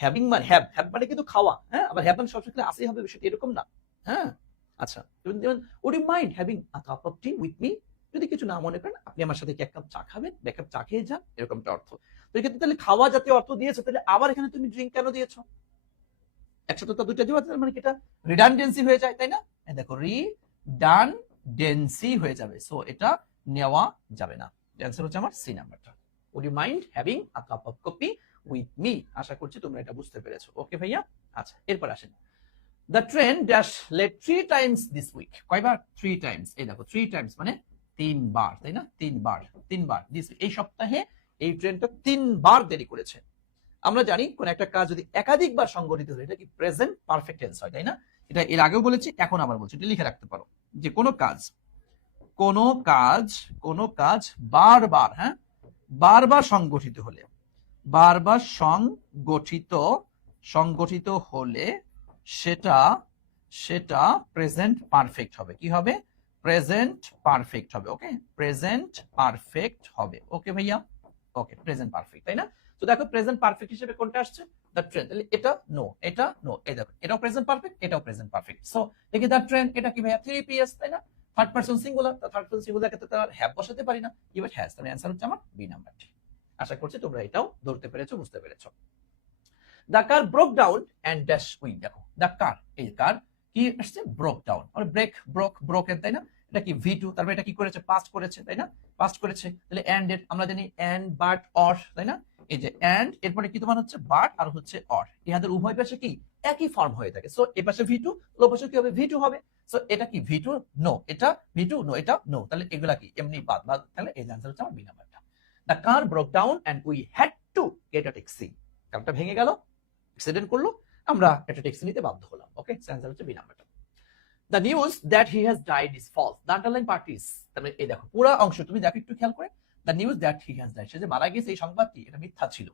হ্যাভিং মানে হ্যাভ মানে কিন্তু খাওয়া, হ্যাঁ আবার হ্যাভ মানে সবসময় আসেই হবে বিষয়টা এরকম না, হ্যাঁ আচ্ছা। would you mind having a cup of tea with me, যদি কিছু না মনে করেন আপনি আমার সাথে কি এক কাপ চা খাবেন, এক কাপ চা খেয়ে যান, এরকমটা অর্থ। তো এক্ষেত্রে তাহলে খাওয়া জাতীয় অর্থ দিয়েছে, তাহলে আবার এখানে তুমি ড্রিঙ্ক কেন দিয়েছো? একসাথে তো দুইটা দিবা, মানে এটা রিডান্ডেন্সি হয়ে যায় তাই না? দেখো রিডান্ডেন্সি হয়ে যাবে, সো এটা নেওয়া যাবে না। অ্যান্সার হচ্ছে আমার সি নাম্বারটা। would you mind having a cup of coffee with me, আশা করছি তোমরা এটা বুঝতে পেরেছো। ওকে ভাইয়া, আচ্ছা এরপর আসেন the train dash late 3 times this week, কয়বার? 3 times, এই দেখো 3 times মানে 3 বার তাই না? 3 বার দিস, এই সপ্তাহে এই ট্রেনটা 3 বার দেরি করেছে। আমরা জানি কোন একটা কাজ যদি একাধিকবার সংঘটিত হয় এটা কি প্রেজেন্ট পারফেক্ট টেন্স হয় তাই না? এটা এর আগেও বলেছি, এখন আবার বলছি, এটা লিখে রাখতে পারো যে কোন কাজ বারবার, হ্যাঁ বারবার সংগঠিত হলে সেটা প্রেজেন্ট পারফেক্ট হবে। কি হবে? প্রেজেন্ট পারফেক্ট হবে। ওকে, প্রেজেন্ট পারফেক্ট হবে। ওকে ভাইয়া, ওকে প্রেজেন্ট পারফেক্ট তাই না? তো দেখো প্রেজেন্ট পারফেক্ট হিসেবে কোনটা আসছে? দ্য ট্রেন, তাহলে এটা নো, এই দেখো এটাও প্রেজেন্ট পারফেক্ট, এটাও প্রেজেন্ট পারফেক্ট। সো দেখি দ্য ট্রেন, এটা কি ভাইয়া 3 PS তাই না? Third person singular, third person singular ক্ষেত্রে তার হ্যাভ বসাতে পারি না, ইউ হ্যাজ, তার অ্যান্সার হচ্ছে আমার বি নাম্বারটি। আশা করছি তোমরা এটাও ধরতে পেরেছো, বুঝতে পেরেছো। The car broke down and dash wing, দেখো দ্য কার, এই কার কি আসছে, ব্রোক ডাউন, মানে ব্রেক, ব্রোক, ব্রোকেন, তাই না? এটা কি ভি2, তারপরে এটা কি করেছে, পাস্ট করেছে, তাই না? পাস্ট করেছে, তাহলে এন্ড এর আমরা জানি এন্ড বাট অর, তাই না? এই যে এন্ড এরপরে কি তোমার হচ্ছে বাট আর হচ্ছে অর, ইহাদের উভয় পাশে কি একই ফর্ম হয়ে থাকে। সো এই পাশে ভি2, ও পাশে কি হবে, ভি2 হবে। সো এটা কি ভি2, নো, এটা ভি2, নো, এটা নো, তাহলে এগুলা কি এমনি বাদ বাদ, তাহলে এই আনসার হচ্ছে আমার বি নাম্বারটা। The car broke down and we had to get a taxi, কারটা ভেঙে গেল, অ্যাক্সিডেন্ট করলো, আমরা একটা ট্যাক্সি নিতে বাধ্য হলাম। ওকে, আনসার হচ্ছে বি নাম্বারটা। The news that he has died is false, the underline part is, তারপরে এই দেখো পুরো অংশ তুমি দেখো একটু খেয়াল করে, the news that he has died, সে যে মারা গেছে এই সংবাদটি এটা মিথ্যা ছিল,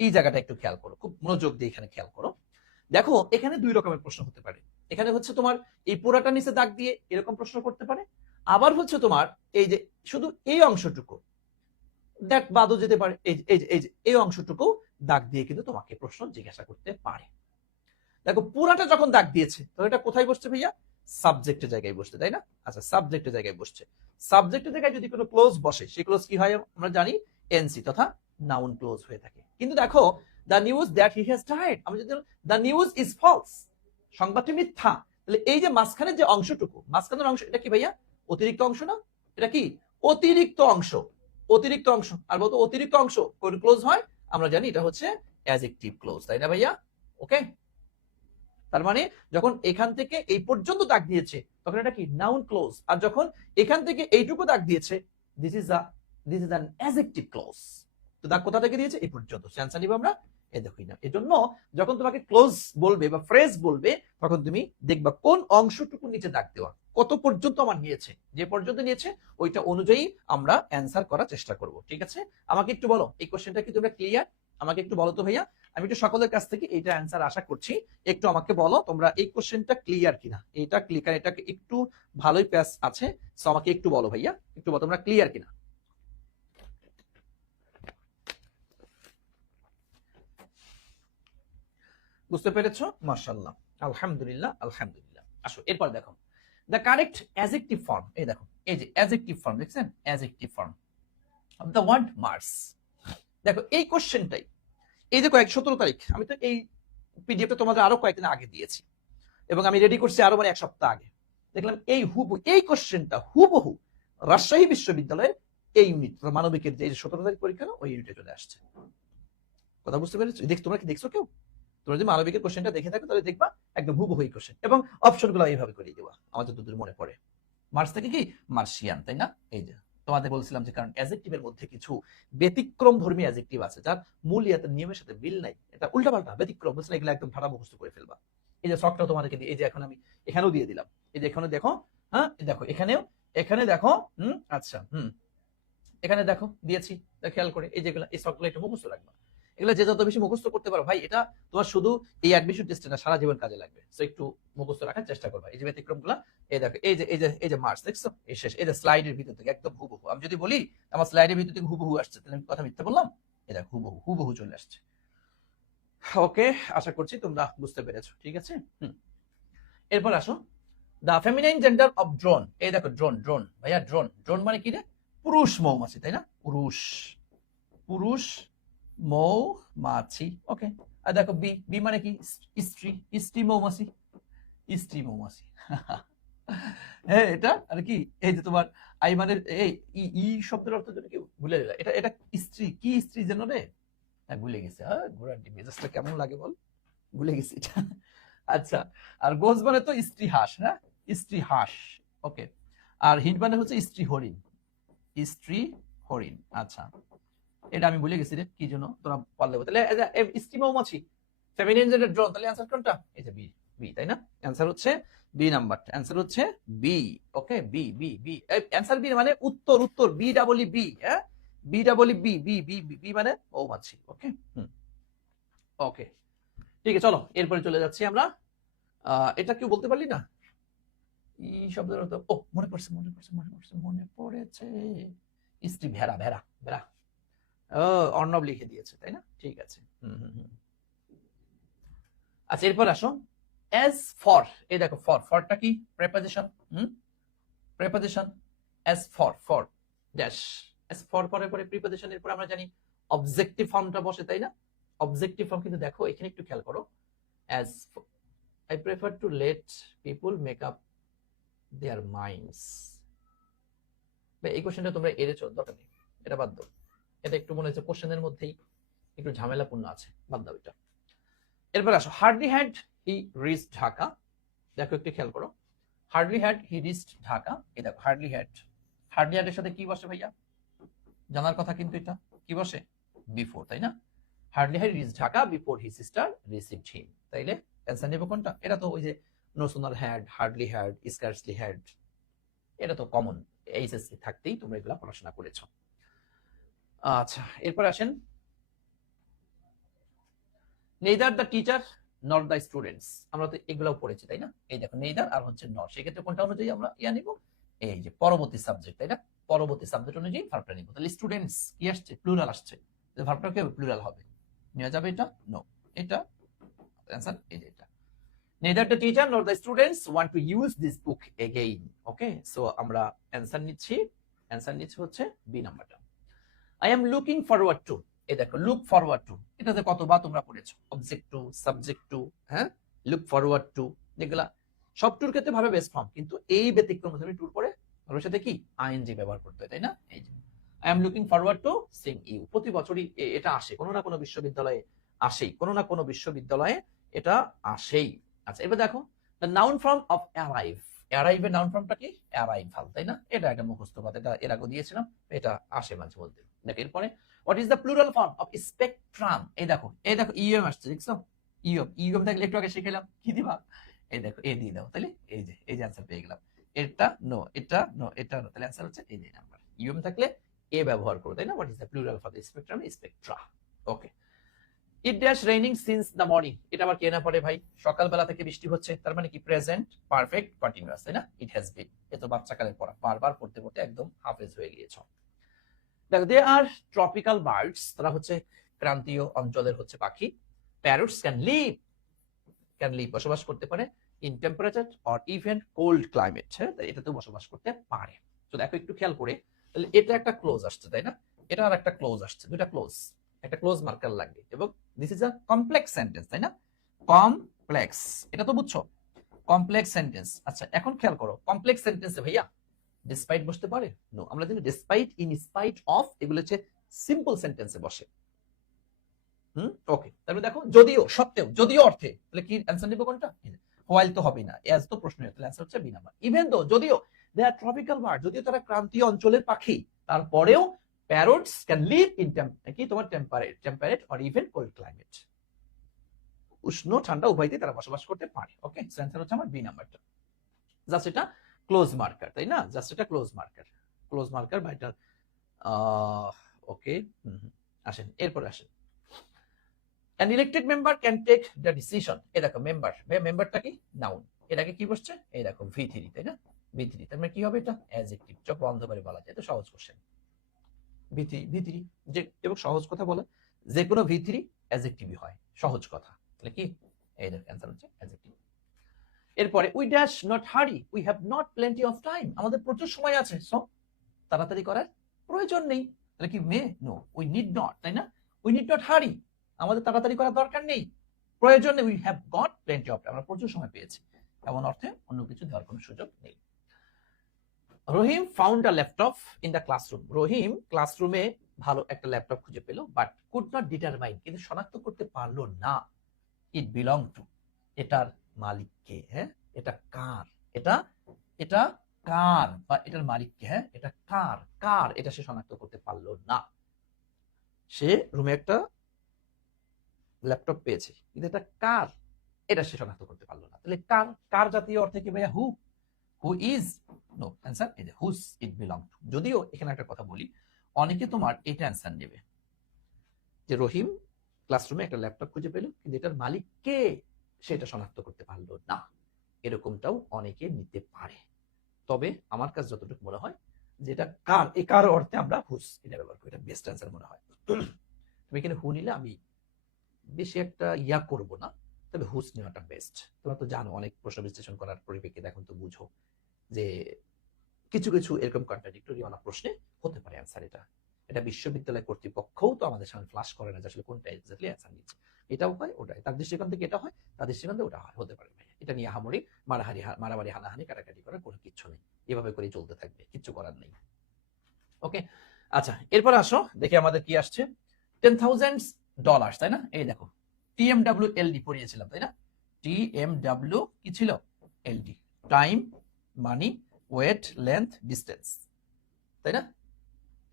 এই জায়গাটা একটু খেয়াল করো, খুব মনোযোগ দিয়ে এখানে খেয়াল করো। দেখো এখানে দুই রকমের প্রশ্ন হতে পারে, এখানে হচ্ছে তোমার এই পুরাটা নিচে দাগ দিয়ে এরকম প্রশ্ন করতে পারে, আবার হচ্ছে তোমার এই যে শুধু এই অংশটুকু দ্যাট বাদও যেতে পারে, এই অংশটুকু দাগ দিয়ে কিন্তু তোমাকে প্রশ্ন জিজ্ঞাসা করতে পারে। দেখো পুরাটা যখন দাগ দিয়েছে তো এটা কোথায় বসছে ভাইয়া, সাবজেক্টের জায়গায় বসছে, তাই না? আচ্ছা, সাবজেক্টের জায়গায় বসছে, সাবজেক্টের জায়গায় যদি কোনো ক্লোজ বসে সেই ক্লোজ কি হয় আমরা জানি, এনসি তথা নাউন ক্লোজ হয়ে থাকে। কিন্তু দেখো the news that he has died, আমরা যদি দ্য নিউজ ইজ ফলস, সংবাদটি মিথ্যা, তাহলে এই যে মাঝখানের যে অংশটুকু, মাঝখানের অংশ এটা কি ভাইয়া, অতিরিক্ত অংশ না? এটা কি অতিরিক্ত অংশ, অতিরিক্ত অংশ। আর বলতো অতিরিক্ত অংশ কোন ক্লোজ হয়, আমরা জানি এটা হচ্ছে অ্যাডজেক্টিভ ক্লোজ, তাই না ভাইয়া? ওকে, তার মানে যখন এখান থেকে এই পর্যন্ত দাগ দিয়েছে তখন এটা কি নাউন ক্লোজ, আর যখন এখান থেকে এইটুকু দাগ দিয়েছে this is an adjective clause. তো দাগ কোথা থেকে দিয়েছে, এই পর্যন্ত, আনসার নিব আমরা এই দেখি না। এজন্য যখন তোমাকে ক্লোজ বলবে বা ফ্রেজ বলবে তখন তুমি দেখবা কোন অংশটুকু নিচে দাগ দেওয়া, কত পর্যন্ত আমার নিয়েছে, যে পর্যন্ত নিয়েছে ওইটা অনুযায়ী আমরা অ্যান্সার করার চেষ্টা করব। ঠিক আছে, আমাকে একটু বলো এই কোশ্চেনটা কি তোমরা ক্লিয়ার? আমাকে একটু বলো তো ভাইয়া, আমি একটু সকলের কাছ থেকে এইটা অ্যান্সার আশা করছি, একটু আমাকে বলো তোমরা এই কোশ্চেনটা ক্লিয়ার কিনা, এটা ক্লিয়ার, এটাকে একটু ভালোই প্যাস আছে, সো আমাকে একটু বলো ভাইয়া, একটু বলো তোমরা ক্লিয়ার কিনা। বুঝতে পেরেছো? মাশাআল্লাহ, আলহামদুলিল্লাহ, আলহামদুলিল্লাহ। আসো এরপর দেখো দ্য কারেক্ট অ্যাডজেক্টিভ ফর্ম, এই দেখো এই যে অ্যাডজেক্টিভ ফর্ম দেখছেন, adjective form of the word mars. দেখো এই কোশ্চেনটাই, এই যে 17 তারিখ, আমি তো এই পিডিএফটা তোমাদের আরো কয়েকদিন আগে দিয়েছি এবং আমি রেডি করছি আরো মানে এক সপ্তাহ আগে, দেখলাম এই হুবহু এই কোশ্চেনটা হুবহু রাজশাহী বিশ্ববিদ্যালয়ের এই ইউনিট মানবিকের যে 17 তারিখ পরীক্ষা না ওই ইউনিটে চলে আসছে। কথা বুঝতে পেরেছো? তোমরা কি দেখছো কেউ? তোমরা যদি মানবিকের কোশ্চেনটা দেখে থাকো তাহলে দেখবা একদম হুবহু এই কোশ্চেন, এবং অপশনগুলো এইভাবে করে দেওয়া, আমার যতদূর মনে পড়ে। মার্স থেকে কি মার্শিয়ান, তাই না? এই যে তোমাদের বলছিলাম যে কারণ অ্যাডজেক্টিভের মধ্যে কিছু ব্যতিক্রম ধর্মী অ্যাডজেক্টিভ আছে যার মূল ইয়াতের নিয়মের সাথে মিল নাই, এটা উল্টাপাল্টা ব্যতিক্রম, বুঝলে এগুলো একদম ভাড়া মুখস্থ করে ফেলবা। এই যে শখটা তোমাদেরকে এই যে এখন আমি এখানেও দিয়ে দিলাম, এই যে এখানে দেখো, হ্যাঁ দেখো এখানেও, এখানে দেখো, আচ্ছা এখানে দেখো দিয়েছি, খেয়াল করে এই যেগুলো, এই শখগুলো একটু মুখস্থ রাখবা। এগুলো যে যত বেশি মুখস্থ করতে পারো ভাই, এটা তোমার শুধু এই অ্যাডমিশন টেস্টে না সারা জীবন কাজে লাগবে। সো একটু মুখস্থ রাখার চেষ্টা করবা। এই যে ব্যতিক্রমগুলো, এই দেখো এই যে মার্কস দেখছো, এই শেষ, এই যে স্লাইডের ভিতর থেকে একদম হুবহু, আমি যদি বলি আমার স্লাইডের ভিতর থেকে হুবহু আসছে তাহলে আমি কথা মিথ্যা বললাম? এই দেখো হুবহু হুবহু চলে আসছে। ওকে, আশা করছি তোমরা বুঝতে পেরেছো। ঠিক আছে, এরপর আসো the feminine gender of drone. এই দেখো ড্রোন, ড্রোন ভাইয়া, ড্রোন, ড্রোন মানে কি রে? পুরুষ মৌমাছি, তাই না? পুরুষ, পুরুষ মৌমাছি। ওকে, আর দেখো বি, বি মানে কি? স্ত্রী, স্ত্রী মৌমাছি, স্ত্রী মৌমাছি। হ্যাঁ এটা আর কি, এই যে তোমার আই মানে এই ই শব্দের অর্থ যেন কি ভুলে গেল, এটা এটা স্ত্রী, কি স্ত্রী যেন রে, ভুলে গেছে। হ্যাঁ, ঘোড়ার ডিম, মেজাজটা কেমন লাগে বল, ভুলে গেছি এটা। আচ্ছা, আর গোজ মানে তো স্ত্রী হাঁস, হ্যাঁ স্ত্রী হাঁস। ওকে, আর হিন্ট মানে হচ্ছে স্ত্রী হরিণ, স্ত্রী হরিণ। আচ্ছা, এটা আমি ভুলে গেছি রে, কি জন্য তোরা পারলে। তাহলে স্ত্রী মৌমাছি, ফেমিনিন জেন্ডার ড্রোন, তাহলে অ্যানসার কোনটা? এই যে বি, বি, তাই না? অ্যানসার হচ্ছে বি নাম্বার, অ্যানসার হচ্ছে B. Okay, B, B, B, answer B মানে উত্তর, উত্তর, বি ডাবল ই বি, হ্যাঁ B double E B, B, B, bee মানে মৌমাছি। ওকে, ওকে, ঠিক আছে, চলো এরপরে চলে যাচ্ছি আমরা। এটা কেউ বলতে পারলি না ই শব্দের অর্থ? ও মনে পড়ছে, মনে পড়ছে, মনে পড়ছে, মনে পড়েছে, স্ত্রী, ভেড়া, ভেড়া, ভেড়া, অর্ণব লিখে দিয়েছে, তাই না? ঠিক আছে, আচ্ছা এরপর আসো অ্যাজ ফর। এই দেখো ফর, ফরটা কি? Preposition, preposition as for dash as for পরে পরে প্রিপজিশনের পর আমরা জানি অবজেক্টিভ ফর্মটা বসে, তাই না? অবজেক্টিভ ফর্ম কিন্তু দেখো এখানে একটু খেয়াল করো, as I prefer to let people make up their minds। এই কোশ্চেনটা তোমরা এড়েছো, দরকার নেই, এটা বাদ দাও। এটা একটু মনে হচ্ছে কোশ্চেনের মধ্যেই একটু ঝামেলাপূর্ণ আছে, বাদ দাও এটা। এরপর আসো, hardly had he reached Dhaka. দেখো একটু খেয়াল করো, hardly had he reached Dhaka. এই দেখো হার্ডলি হ্যাড এর সাথে কি বসে ভাইয়া? জানার কথা কিন্তু এটা কি বসে? বিফোর, তাই না? Hardly had reached Dhaka before his sister received him. তাইলে অ্যান্সার নেব কোনটা? এটা তো ওই যে no sooner had, hardly had, scarcely had, এটা তো কমন, এইচএসসি থাকতেই তোমরা এগুলা পড়াশোনা করেছো। আচ্ছা, এরপর আসেন, নেইদার দ্য টিচার নর দ্য স্টুডেন্টস। আমরা তো এগুলাও পড়েছি, তাই না? এই দেখো নেইদার আর হচ্ছে নর, সেক্ষেত্রে কোনটা অনুযায়ী আমরা নিব? এই যে পরবর্তী সাবজেক্ট, তাই না? পরবর্তী সাবজেক্ট অনুযায়ী ভার্বটা নিব। তাহলে স্টুডেন্টস কি আসছে? প্লুরাল আসছে, ভার্বটা কি হবে? প্লুরাল হবে। নেওয়া যাবে এটা? নো, এটা অ্যানসার এই যে এটা। Neither the teacher nor the students want to use this book again. Okay, so আমরা অ্যানসার নিচ্ছি হচ্ছে বি নাম্বারটা। I am looking forward to, এই দেখো লুক ফরওয়ার্ড টু, এটাতে কতবার তোমরা পড়েছো? অবজেক্ট টু, সাবজেক্ট টু, হ্যাঁ, লুক ফরওয়ার্ড টু, যেগুলা সব টুর ক্ষেত্রে ভাবে বেস্ট ফর্ম, কিন্তু এই ব্যতিক্রম তুমি টুর পরে ওর সাথে কি আইএনজি ব্যবহার করতে হয়, তাই না? এই যে I am looking forward to seeing you, প্রতি বছরই এটা আসে, কোনো না কোনো বিশ্ববিদ্যালয়ে আসেই, কোনো না কোনো বিশ্ববিদ্যালয়ে এটা আসেই। আচ্ছা, এবার দেখো the noun form of arrive. অ্যারাইভের নাউন ফর্মটা কি? অ্যারাইভাল, তাই না? এটা একটা মুখস্থ কথা, এটা এর আগে দিয়েছিলাম, এটা আসে মাঝে বলতে। দেখো এরপরে what is the plural form of spectrum. এই দেখো ইউএম আসছে, দেখছো? ইউএম থাকলে একটু আগে শিখাইলাম, কি দিবা? এই দেখো এ দিয়ে দাও, তাহলে এই যে আনসার পেয়ে গেলাম। এটা নো, এটা নো, এটা নো, তাহলে আনসার হচ্ছে এই যে নাম্বার। ইউএম থাকলে এ ব্যবহার করো, তাই না? What is the plural for the spectrum? Spectra. Okay, it dash raining since the morning. এটা আবার কে না পড়ে ভাই? সকালবেলা থেকে বৃষ্টি হচ্ছে, তার মানে কি? প্রেজেন্ট পারফেক্ট কন্টিনিউয়াস, তাই না? ইট হ্যাজ বিন, এ তো বাচ্চাকালের পড়া, বারবার পড়তে পড়তে একদম হাফেজ হয়ে গিয়েছো। দেখো দে আর ট্রপিক্যাল বার্ডস, তারা হচ্ছে ক্রান্তীয় অঞ্চলের হচ্ছে পাখি। প্যারটস ক্যান লিভ বসবাস করতে পারে in temperature or even cold climate, হ্যাঁ, এটাতেও বসবাস করতে পারে। তো দেখো একটু খেয়াল করে, তাহলে এটা একটা ক্লোজ আসছে, তাই না? এটা আর একটা ক্লোজ আসছে, দুটা ক্লোজ, একটা ক্লোজ মার্কার লাগবে, এবং this is a complex sentence, তাই না? কমপ্লেক্স, এটা তো বুঝছো, কমপ্লেক্স সেন্টেন্স। আচ্ছা, এখন খেয়াল করো, কমপ্লেক্স সেন্টেন্সে ভাইয়া ডিসপাইট বসতে পারে? নো, আমরা জানি ডিসপাইট, ইন স্পাইট অফ, এগুলো হচ্ছে সিম্পল সেন্টেন্সে বসে। ওকে, তাহলে দেখো যদিও, সত্ত্বেও, যদিও অর্থে, তাহলে কি অ্যানসার নিব কোনটা? হোয়াইল তো হবে না, এজ তো প্রশ্ন, তাহলে অ্যানসার হচ্ছে বি নাম্বার। ইভেন দো, যদিও দে আর ট্রপিক্যাল বার্ড, যদিও তারা ক্রান্তীয় অঞ্চলের পাখি, তারপরেও প্যারটস ক্যান লিভ ইন কি তোমার temperate or even cold climate, উষ্ণ ঠান্ডা উভয়তেই তারা বসবাস করতে পারে। ওকে, সো অ্যানসার হচ্ছে আমার বি নাম্বারটা। জাস্ট এটা ক্লোজ মার্কার, তাই না? জাস্ট এটা ক্লোজ মার্কার বা এটা ওকে। আসেন এরপরে আসেন, an elected member can take the decision। এই দেখো মেম্বার, মেম্বারটা কি? নাউন, এটাকে কি বসছে? এই দেখো V3, তাই না? V3, তার মানে কি হবে? এটা অ্যাডজেক্টিভ, চোখ বন্ধ করে বলা যায়, তো সহজ কোশ্চেন। V3 যে, এবং সহজ কথা বলে যে কোনো V3 অ্যাডজেক্টিভই হয়, সহজ কথা। তাহলে কি এই দেখো অ্যানসার হচ্ছে অ্যাডজেক্টিভ। এরপরে উই ড্যাশ নট হারি, we have not plenty of time, আমাদের প্রচুর সময় আছে, সো তাড়াতাড়ি করার প্রয়োজন নেই। তাহলে কি মে? নো, উই নিড নট, তাই না? উই নিড নট হারি, আমাদের তাড়াতাড়ি করার দরকার নেই, প্রয়োজন নেই। We have got plenty of time, আমরা প্রচুর সময় পেয়েছি, এমন অর্থে অন্য কিছু দেওয়ার কোনো সুযোগ নেই। Rahim found a laptop in the classroom, Rahim ক্লাসরুমে ভালো একটা ল্যাপটপ খুঁজে পেল, বাট কুড নট ডিটারমাইন, কিন্তু শনাক্ত করতে পারলো না, ইট বিলং টু, এটার মালিককে, হ্যাঁ, এটা কার, এটা কার বা এটার মালিককে, হ্যাঁ, এটা কার এটা সে শনাক্ত করতে পারলো না। সে রুমে একটা ল্যাপটপ পেয়েছে, কিন্তু এটা কার, এটা সে শনাক্ত করতে পারলো না। তাহলে কার জাতীয় অর্থে কি ভাইয়া? Who is? নো, অ্যান্সার এই যে হুজ ইট বিলং টু। যদিও এখানে একটা কথা বলি, অনেকে তোমার এটা অ্যান্সার নেবে যে রহিম ক্লাসরুমে একটা ল্যাপটপ খুঁজে পেল, কিন্তু এটার মালিক কে সেটা শনাক্ত করতে পারলো না, এরকমটাও অনেকে নিতে পারে। তবে আমার কাছে যতটুকু মনে হয় যে এটা কার, এই কার অর্থে আমরা হুজ এটা ব্যবহার করি, এটা বেস্ট অ্যান্সার মনে হয়। তুমি এখানে হু নিলে আমি বেশি একটা করব না, তবে হুজ নেওয়াটা বেস্ট। তোমরা তো জানো অনেক প্রশ্ন বিশ্লেষণ করার পরিপ্রেক্ষিতে এখন তো বুঝো যে কিছু কিছু এরকম কন্ট্রাডিক্টরি অনেক প্রশ্নে হতে পারে অ্যান্সার। এটা বিশ্ববিদ্যালয় কর্তৃপক্ষও তো আমাদের সামনে ফ্লাশ করে না যে আসলে কোনটা এক্স্যাক্টলি অ্যান্সার নিচ্ছে। এটাও হয় ওটাই, তার দৃষ্টিকোণ থেকে এটা হয়, তার দৃষ্টিকোণ থেকে ওটা হয়, হতে পারে ভাই। এটা নিয়ে মারামারি হানাহানি কাটাকাটি করার কোনো কিচ্ছু নেই, এভাবে করেই চলতে থাকবে, কিচ্ছু করার নেই। ওকে, আচ্ছা এরপর আসো দেখি আমাদের কি আসছে। $10,000, তাই না? এই দেখো টিএমডব্লিউ এলডি পড়িয়েছিলাম, তাই না? টিএমডব্লিউ কি ছিল? এলডি, টাইম, মানি, ওয়েট, লেন্থ, ডিস্টেন্স, তাই না?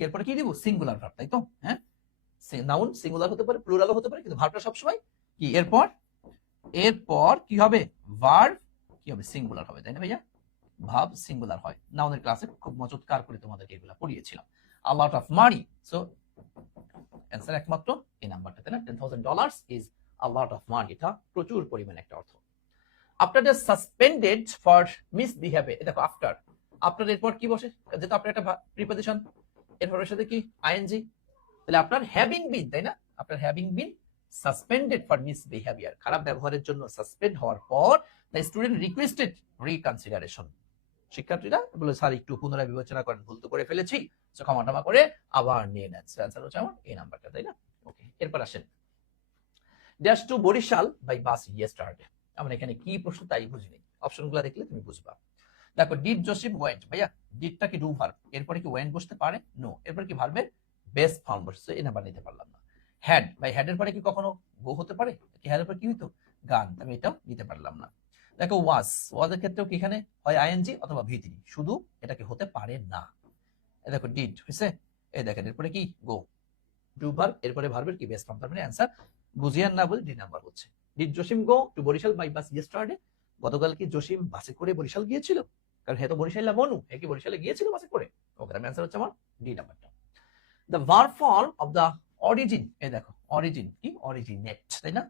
এরপরে কি দিব? সিঙ্গুলার ভার্ব, তাই তো? হ্যাঁ, নাউন সিঙ্গুলার হতে পারে, প্লুরালও হতে পারে, কিন্তু ভার্বটা সবসময় কি? এরপর কি হবে? ভার্ব কি হবে? সিঙ্গুলার হবে, তাই না ভাইয়া? ভার্ব সিঙ্গুলার হয়। নাউনের ক্লাসে খুব মজুতকার করে তোমাদেরকে এগুলা পড়িয়েছিলাম। a lot of money, so answer একমাত্র এই নাম্বারটা, তাই না? $10,000 is a lot of money, এটা প্রচুর পরিমাণে একটা অর্থ। After the suspended for misbehaviour, দেখো আফটার এরপর কি বসে? যেহেতু আপনার একটা প্রিপজিশন, এরপরের সাথে কি? আইএনজি, তাহলে আপনার হ্যাভিং বিন, তাই না? আপনার having been suspended for misbehaviour, খারাপ ব্যবহারের জন্য সাসপেন্ড হওয়ার পর দ্য স্টুডেন্ট রিকোয়েস্টেড রিকনসিডারেশন, শিক্ষার্থীরা বলে স্যার একটু পুনরায় বিবেচনা করেন, ভুল তো করে ফেলেছি, ক্ষমা টমা করে আবার নিয়ে নেন। অ্যান্সার হচ্ছে আমার এই নাম্বারটা, তাই না? ওকে, এরপর আসেন। Dash to Barishal by bus yesterday, আমরা এখানে কি প্রশ্ন তাই বুঝিনি, অপশনগুলো দেখলে তুমি বুঝবা। দেখো ডিড জসিম ওয়েন্ট, ভাইয়া ডিডটা কি ডু ভার্ব, এরপরে কি ওয়েন্ট বসতে পারে? নো, এরপর কি ভার্বের বেস ফর্ম বসছে, এই নাম্বার নিতে পারলাম না। হ্যাড, ভাই হ্যাডের পরে কি কখনো গো হতে পারে? কি হ্যাডের পরে কি হইতো? গান, আমি এটাও নিতে পারলাম না। দেখো ওয়াজের ক্ষেত্রেও কি এখানে হয় আইএনজি অথবা ভি3, শুধু এটাকে হতে পারে না। দেখো ডিড হয়েছে, এই দেখেন এরপরে কি? গো, ডু ভার্ব, এরপরে ভার্বের কি? বেস ফর্ম, তার মানে অ্যান্সার বুঝিয়ান না বলে ডি নাম্বার হচ্ছে। Did Jasim go to Barishal by bus yesterday, গতকাল কি জসিম বাসে করে বরিশাল গিয়েছিল? কারণ হে তো বরিশাল মনু, হে কি বরিশালে গিয়েছিল বাসে করে? ওকে, তার অ্যান্সার হচ্ছে আমার ডি নাম্বারটা। The verb form of the origin, এই দেখো অরিজিন কি? অরিজিনেট, তাই না?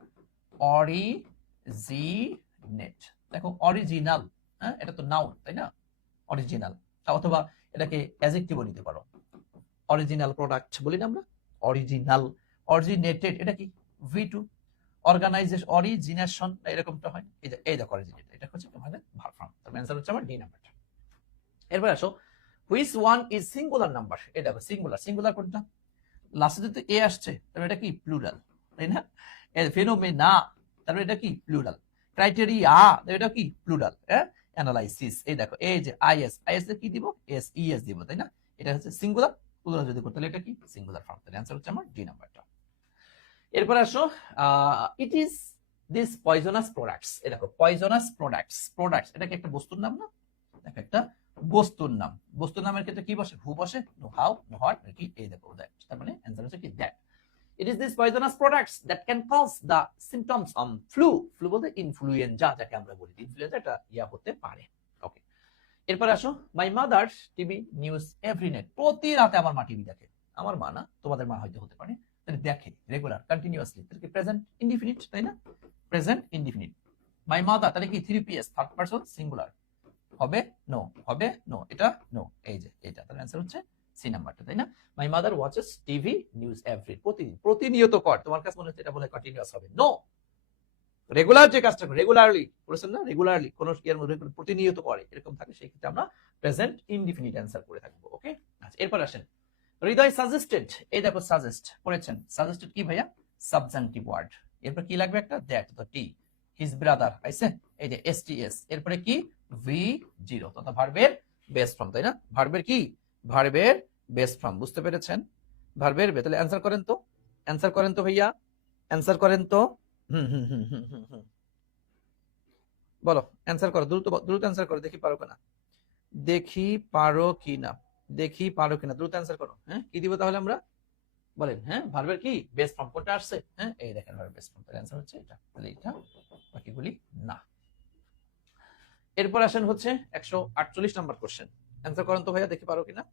অরিজিনেট, দেখো অরিজিনাল, হ্যাঁ এটা তো নাউন, তাই না? অরিজিনাল, অথবা এটাকে অ্যাডজেক্টিভও নিতে পারো, অরিজিনাল প্রোডাক্ট বলি না আমরা, অরিজিনাল। অরিজিনেটেড এটা কি? ভি2, অর্গানাইজেশন, অরিজিনেশন এরকমটা হয়, এই দেখো অরিজিনেট, এটা হচ্ছে তোমাদের ভার্ব ফর্ম, তার অ্যান্সার হচ্ছে আমার ডি নাম্বারটা। এরপর আসো, which one is singular number, এই দেখো সিঙ্গুলার কোনটা? লাস্টে যদি এ আসছে তাহলে এটা কি? প্লুরাল, তাই না? ফেনোমেনা, তাহলে এটা কি? প্লুরাল। ক্রাইটেরিয়া, এটা কি? প্লুরাল। অ্যানালাইসিস, এই দেখো এই যে আইএস এর কি দিব? এস দিব, তাই না? এটা হচ্ছে সিঙ্গুলার, প্লুরাল যদি করতে, তাহলে এটা কি? সিঙ্গুলার ফর্ম, তাহলে অ্যান্সার হচ্ছে আমার ডি নাম্বারটা। এরপর আসো, it is this poisonous products, এই দেখো পয়জনাস প্রোডাক্টস এটা কি একটা বস্তুর নাম না? দেখো একটা বস্তুর নাম, বস্তুর নামের ক্ষেত্রে কি বসে? হু বসে, নো হাউ, নো হোয়াট, কি? এই দেখো দ্যাট, তার মানে অ্যান্সার হচ্ছে কি? That. It is these poisonous products that can cause the symptoms of flu বলতে ইনফ্লুয়েঞ্জা, যাকে আমরা বলি ইনফ্লুয়েঞ্জা, এটা ইয়া হতে পারে। ওকে, এরপর আসো, my mother TV news every night, প্রতি রাতে আমার মা টিভি দেখে। আমার মা না, তোমাদের মা হয়তো হতে পারে, তাহলে দেখে রেগুলার কন্টিনিউয়াসলি, তাহলে কি প্রেজেন্ট ইনডিফিনিট, তাই না? Present indefinite. মাই মাদার, তাহলে কি 3ps থার্ড পারসন সিঙ্গুলার হবে? নো, হবে নো, এটা নো, এই যে এটা, তাহলে অ্যান্সার হচ্ছে সি নাম্বারটা, তাই না? My mother watches TV news every, প্রতিদিন, প্রতিনিয়ত কর, তোমার কাছে মনে হচ্ছে এটা বলে কন্টিনিউয়াস হবে? নো, রেগুলার যে কাজটা করে, রেগুলারলি বলেছেন না, রেগুলারলি কোন ইয়ার মধ্যে প্রতিনিয়ত করে এরকম থাকে, সেই ক্ষেত্রে আমরা প্রেজেন্ট ইনডিফিনিট অ্যান্সার করে থাকবো। ওকে, আচ্ছা এরপর আসেন, হৃদয় সাজেস্টেড, এই দেখো সাজেস্ট পড়েছেন, সাজেস্টেড কি ভাইয়া? সাবজেক্টিভ ওয়ার্ড, এরপর কি লাগবে? একটা দ্যাট, তো টি। হিজ ব্রাদার আইছে, এই যে এসটিএস, এরপরে কি? ভি0, তথা ভার্বের বেস ফর্ম, তাই না? ভার্বের কি? ভার্বের বেস ফর্ম, বুঝতে পেরেছেন? ভার্বের বেস, তাহলে অ্যান্সার করেন তো, অ্যান্সার করেন তো ভাইয়া, অ্যান্সার করেন তো। বলো অ্যান্সার করো, দ্রুত দ্রুত অ্যান্সার করো, দেখি পারো কিনা, দেখি পারো কিনা, দেখি পারো কিনা, দ্রুত অ্যান্সার করো। হ্যাঁ, কি দিব তাহলে আমরা? বলেন। হ্যাঁ, ভার্বের কি? বেস ফর্ম কোনটা আসছে? হ্যাঁ, এই দেখেন ভার্বের বেস ফর্ম, তাহলে অ্যান্সার হচ্ছে এটা, তাহলে এটা, বাকিগুলি না। এরপর আসেন হচ্ছে 148 নাম্বার কোশ্চেন, অ্যান্সার করেন তো ভাইয়া, দেখি পারো কিনা।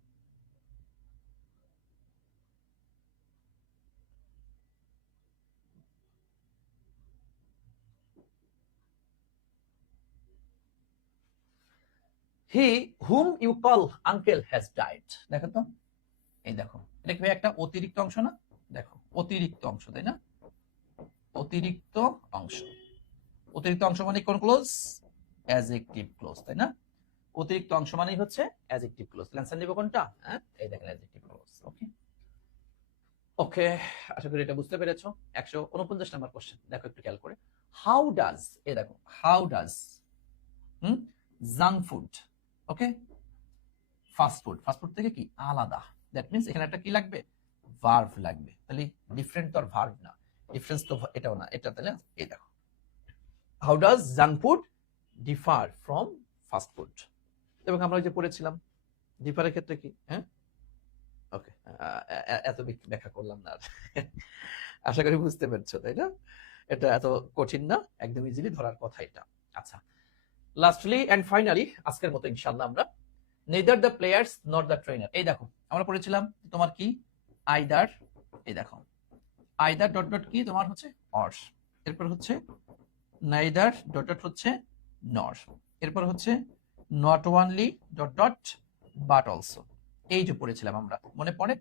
He whom you call uncle has died, দেখো তো, এই দেখো এটা কি একটা অতিরিক্ত অংশ না? দেখো অতিরিক্ত অংশ, তাই না? অতিরিক্ত অংশ, অতিরিক্ত অংশ মানে কোন ক্লোজ? অ্যাডজেক্টিভ ক্লোজ, তাই না? অতিরিক্ত অংশ মানেই হচ্ছে অ্যাডজেক্টিভ ক্লজ। অ্যানসার নিব কোনটা? হ্যাঁ, এই দেখেন অ্যাডজেক্টিভ ক্লজ। ওকে ওকে, আশা করি এটা বুঝতে পেরেছো। 149 নাম্বার কোশ্চেন, দেখো একটু খেয়াল করে। হাউ ডাজ, এই দেখো, how does junk food, okay, fast food, fast food থেকে কি আলাদা? দ্যাট মিন্স এখানে একটা কি লাগবে? ভার্ব লাগবে। তাহলে ডিফারেন্ট তো আর ভার্ব না, ডিফারেন্স তো এটাও না, এটা তাহলে এই দেখো, how does junk food differ from fast food. এবং আমরা যে পড়েছিলাম ডিফারের ক্ষেত্রে কি, হ্যাঁ ওকে, এত ব্যাখ্যা করলাম না আর। আশা করি বুঝতে পেরেছো, তাই না? এটা এত কঠিন না, একদম ইজিলি ধরার কথা এটা। আচ্ছা, লাস্টলি এন্ড ফাইনালি আজকের মতো ইনশাআল্লাহ আমরা neither the players not the trainer, এই দেখো আমরা পড়েছিলাম তোমার কি আইদার, এই দেখো আইদার ডট ডট কি তোমার হচ্ছে অর, এরপর হচ্ছে নাইদার ডট ডট হচ্ছে নর, এরপর হচ্ছে not only dot dot but also. এই যে পড়েছিলাম আমরা, মনে পড়ে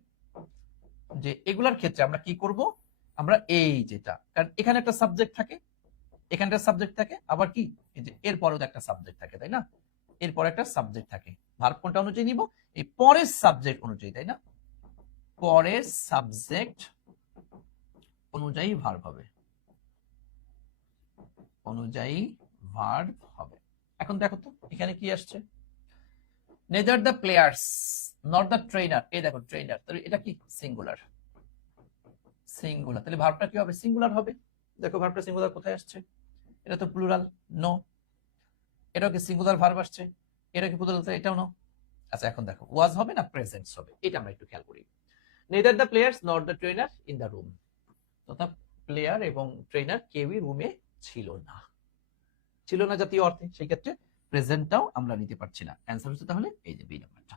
যে এগুলার ক্ষেত্রে আমরা কি করব? আমরা এই যেটা, কারণ এখানে একটা সাবজেক্ট থাকে, এখানে একটা সাবজেক্ট থাকে, আবার কি এই যে এরপরেও একটা সাবজেক্ট থাকে, তাই না? এরপর একটা সাবজেক্ট থাকে, ভার্ব কোনটা অনুযায়ী নিব? এই পরের সাবজেক্ট অনুযায়ী, তাই না? পরের সাবজেক্ট অনুযায়ী ভার্ব হবে, অনুযায়ী ভার্ব হবে। এখন দেখো তো এখানে কি আসছে, neither the players not the trainer, এই দেখো ট্রেনার, তাহলে এটা কি সিঙ্গুলার, সিঙ্গুলার, তাহলে ভার্বটা কি হবে? সিঙ্গুলার হবে। দেখো ভার্বটা সিঙ্গুলার কোথায় আসছে? এটা তো প্লুরাল, নো। এটাও কি সিঙ্গুলার ভার্ব আসছে? এটা কি প্লুরাল? এটাও নো। আচ্ছা এখন দেখো ওয়াজ হবে না প্রেজেন্টস হবে, এটা আমরা একটু খেয়াল করি। Neither the players not the trainer in the room, অর্থাৎ প্লেয়ার এবং ট্রেনার কেউই রুমে ছিল না, ছিল না জাতীয় অর্থে, সেই ক্ষেত্রে প্রেজেন্টটাও আমরা নিতে পারছি না। অ্যান্সার হচ্ছে তাহলে এই যে বি নাম্বারটা,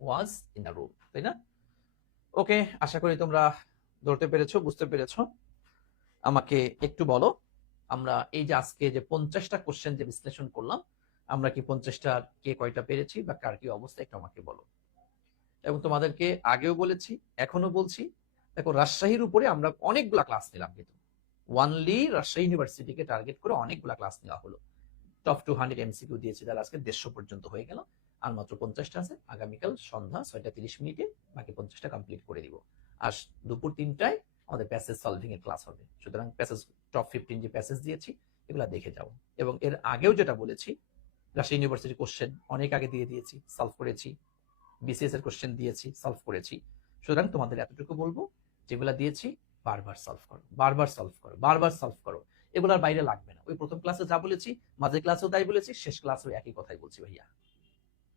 ওয়াজ ইন দ্য রুম, তাই না? ওকে, আশা করি তোমরা ধরতে পেরেছো, বুঝতে পেরেছো। আমাকে একটু বলো, আমরা এই যে আজকে যে 50টা কোশ্চেন যে বিশ্লেষণ করলাম, আমরা কি 50টার কে কয়টা পেরেছি বা কার কি অবস্থা একটু আমাকে বলো। এবং তোমাদেরকে আগেও বলেছি, এখনো বলছি, দেখো রাজশাহীর উপরে আমরা অনেকগুলা ক্লাস নিলাম, কিন্তু ওয়ানলি রাজশাহী ইউনিভার্সিটিকে টার্গেট করে অনেকগুলা ক্লাস নেওয়া হলো। টপ 200 এমসিকিউ দিয়েছি, তাহলে আজকে 150 পর্যন্ত হয়ে গেল। আর মাত্র 50টা আছে, আগামীকাল সন্ধ্যা 6:30 বাকি 50টা কমপ্লিট করে দিব। আর দুপুর 3টায় আমাদের প্যাসেজ সলভিং এর ক্লাস হবে। সুতরাং প্যাসেজ টপ 15 যে প্যাসেজ দিয়েছি এগুলা দেখে যাও। এবং এর আগেও যেটা বলেছি, রাজশাহী ইউনিভার্সিটি কোশ্চেন অনেক আগে দিয়ে দিয়েছি, সলভ করেছি। বিসিএস এর কোশ্চেন দিয়েছি, সলভ করেছি। সুতরাং তোমাদের এতটুকু বলবো, যেগুলা দিয়েছি বারবার সলভ করো, বারবার সলভ করো, বারবার সলভ করো। এগুলোর বাইরে লাগবে না। ওই প্রথম ক্লাসে যা বলেছি, মাঝের ক্লাসেও তাই বলেছি, শেষ ক্লাসেও একই কথাই বলছি ভাইয়া।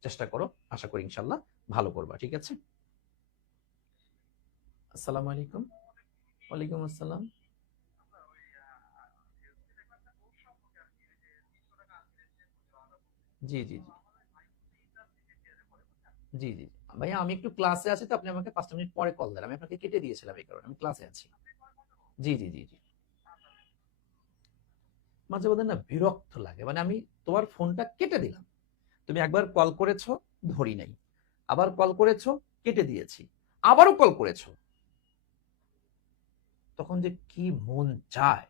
চেষ্টা করো, আশা করি ইনশাল্লাহ ভালো করবা, ঠিক আছে? আসসালামু আলাইকুম। ওয়ালাইকুম আসসালাম। জি জি জি জি জি ভাইয়া, আমি একটু ক্লাসে আছি, তো আপনি আমাকে 5টা মিনিট পরে কল দেন, আমি আপনাকে কেটে দিয়েছিলাম এই কারণে, আমি ক্লাসে আছি। জি জি জি জি মাঝে মধ্যে না বিরক্ত লাগে, মানে আমি তোমার ফোনটা কেটে দিলাম, তুমি একবার কল করেছো, ধরি নাই, আবার কল করেছো, কেটে দিয়েছি, আবারও কল করেছো, তখন যে কি মন চায়।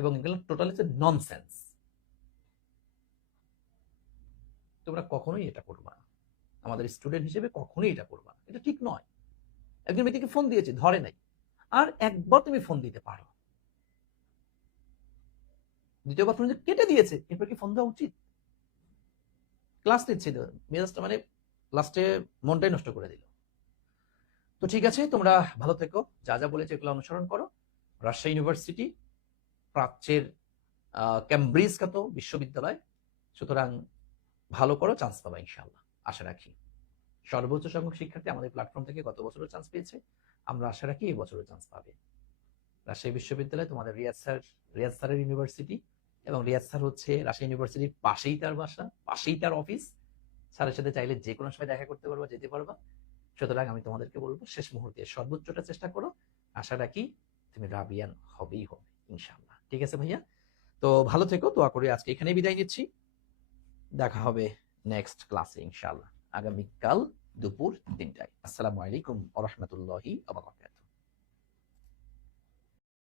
এবং এগুলো টোটালি হচ্ছে ননসেন্স। তোমরা কখনোই এটা করবা না, আমাদের স্টুডেন্ট হিসেবে কখনোই এটা করবা না, এটা ঠিক নয়। একজন ব্যক্তিকে ফোন দিয়েছি, ধরে নাই, আর একবার তুমি ফোন দিতে পারো, দ্বিতীয়বার ফোন কেটে দিয়েছে, এরপর কি ফোন দেওয়া উচিত? ক্লাস নিচ্ছিল, মেজাজটা মানে লাস্টে মনটাই নষ্ট করে দিল। তো ঠিক আছে, তোমরা ভালো থেকো, যা যা বলেছে এগুলো অনুসরণ করো। রাজশাহী ইউনিভার্সিটি প্রাচ্যের ক্যামব্রিজ খ্যাত বিশ্ববিদ্যালয়, সুতরাং ভালো করো, চান্স পাবা ইনশাআল্লাহ, আশা রাখি। সর্বোচ্চ সংখ্যক শিক্ষার্থী আমাদের প্ল্যাটফর্ম থেকে গত বছরও চান্স পেয়েছে, আমরা আশা রাখি এই বছরও চান্স পাবে। রাজশাহী বিশ্ববিদ্যালয় তোমাদের রিয়াজ স্যারের ইউনিভার্সিটি, এবং রিয়াজ স্যার হচ্ছে রাজশাহী ইউনিভার্সিটির পাশেই তার বাসা, পাশেই তার অফিস। স্যারের সাথে চাইলে যে কোনো সময় দেখা করতে পারবা, যেতে পারবা। সুতরাং আমি তোমাদেরকে বলবো, শেষ মুহূর্তে সর্বোচ্চটা চেষ্টা করো, আশা রাখি তুমি রাবিয়ান হবেই হবে ইনশাআল্লাহ। ঠিক আছে ভাইয়া, তো ভালো থেকো, দোয়া করি আজকে এখানেই বিদায় নিচ্ছি। দেখা হবে নেক্সট ক্লাসে ইনশাআল্লাহ, আগামীকাল দুপুর 3টায়। আসসালামু আলাইকুম ওয়া রাহমাতুল্লাহি ওয়া বারাকাতুহু।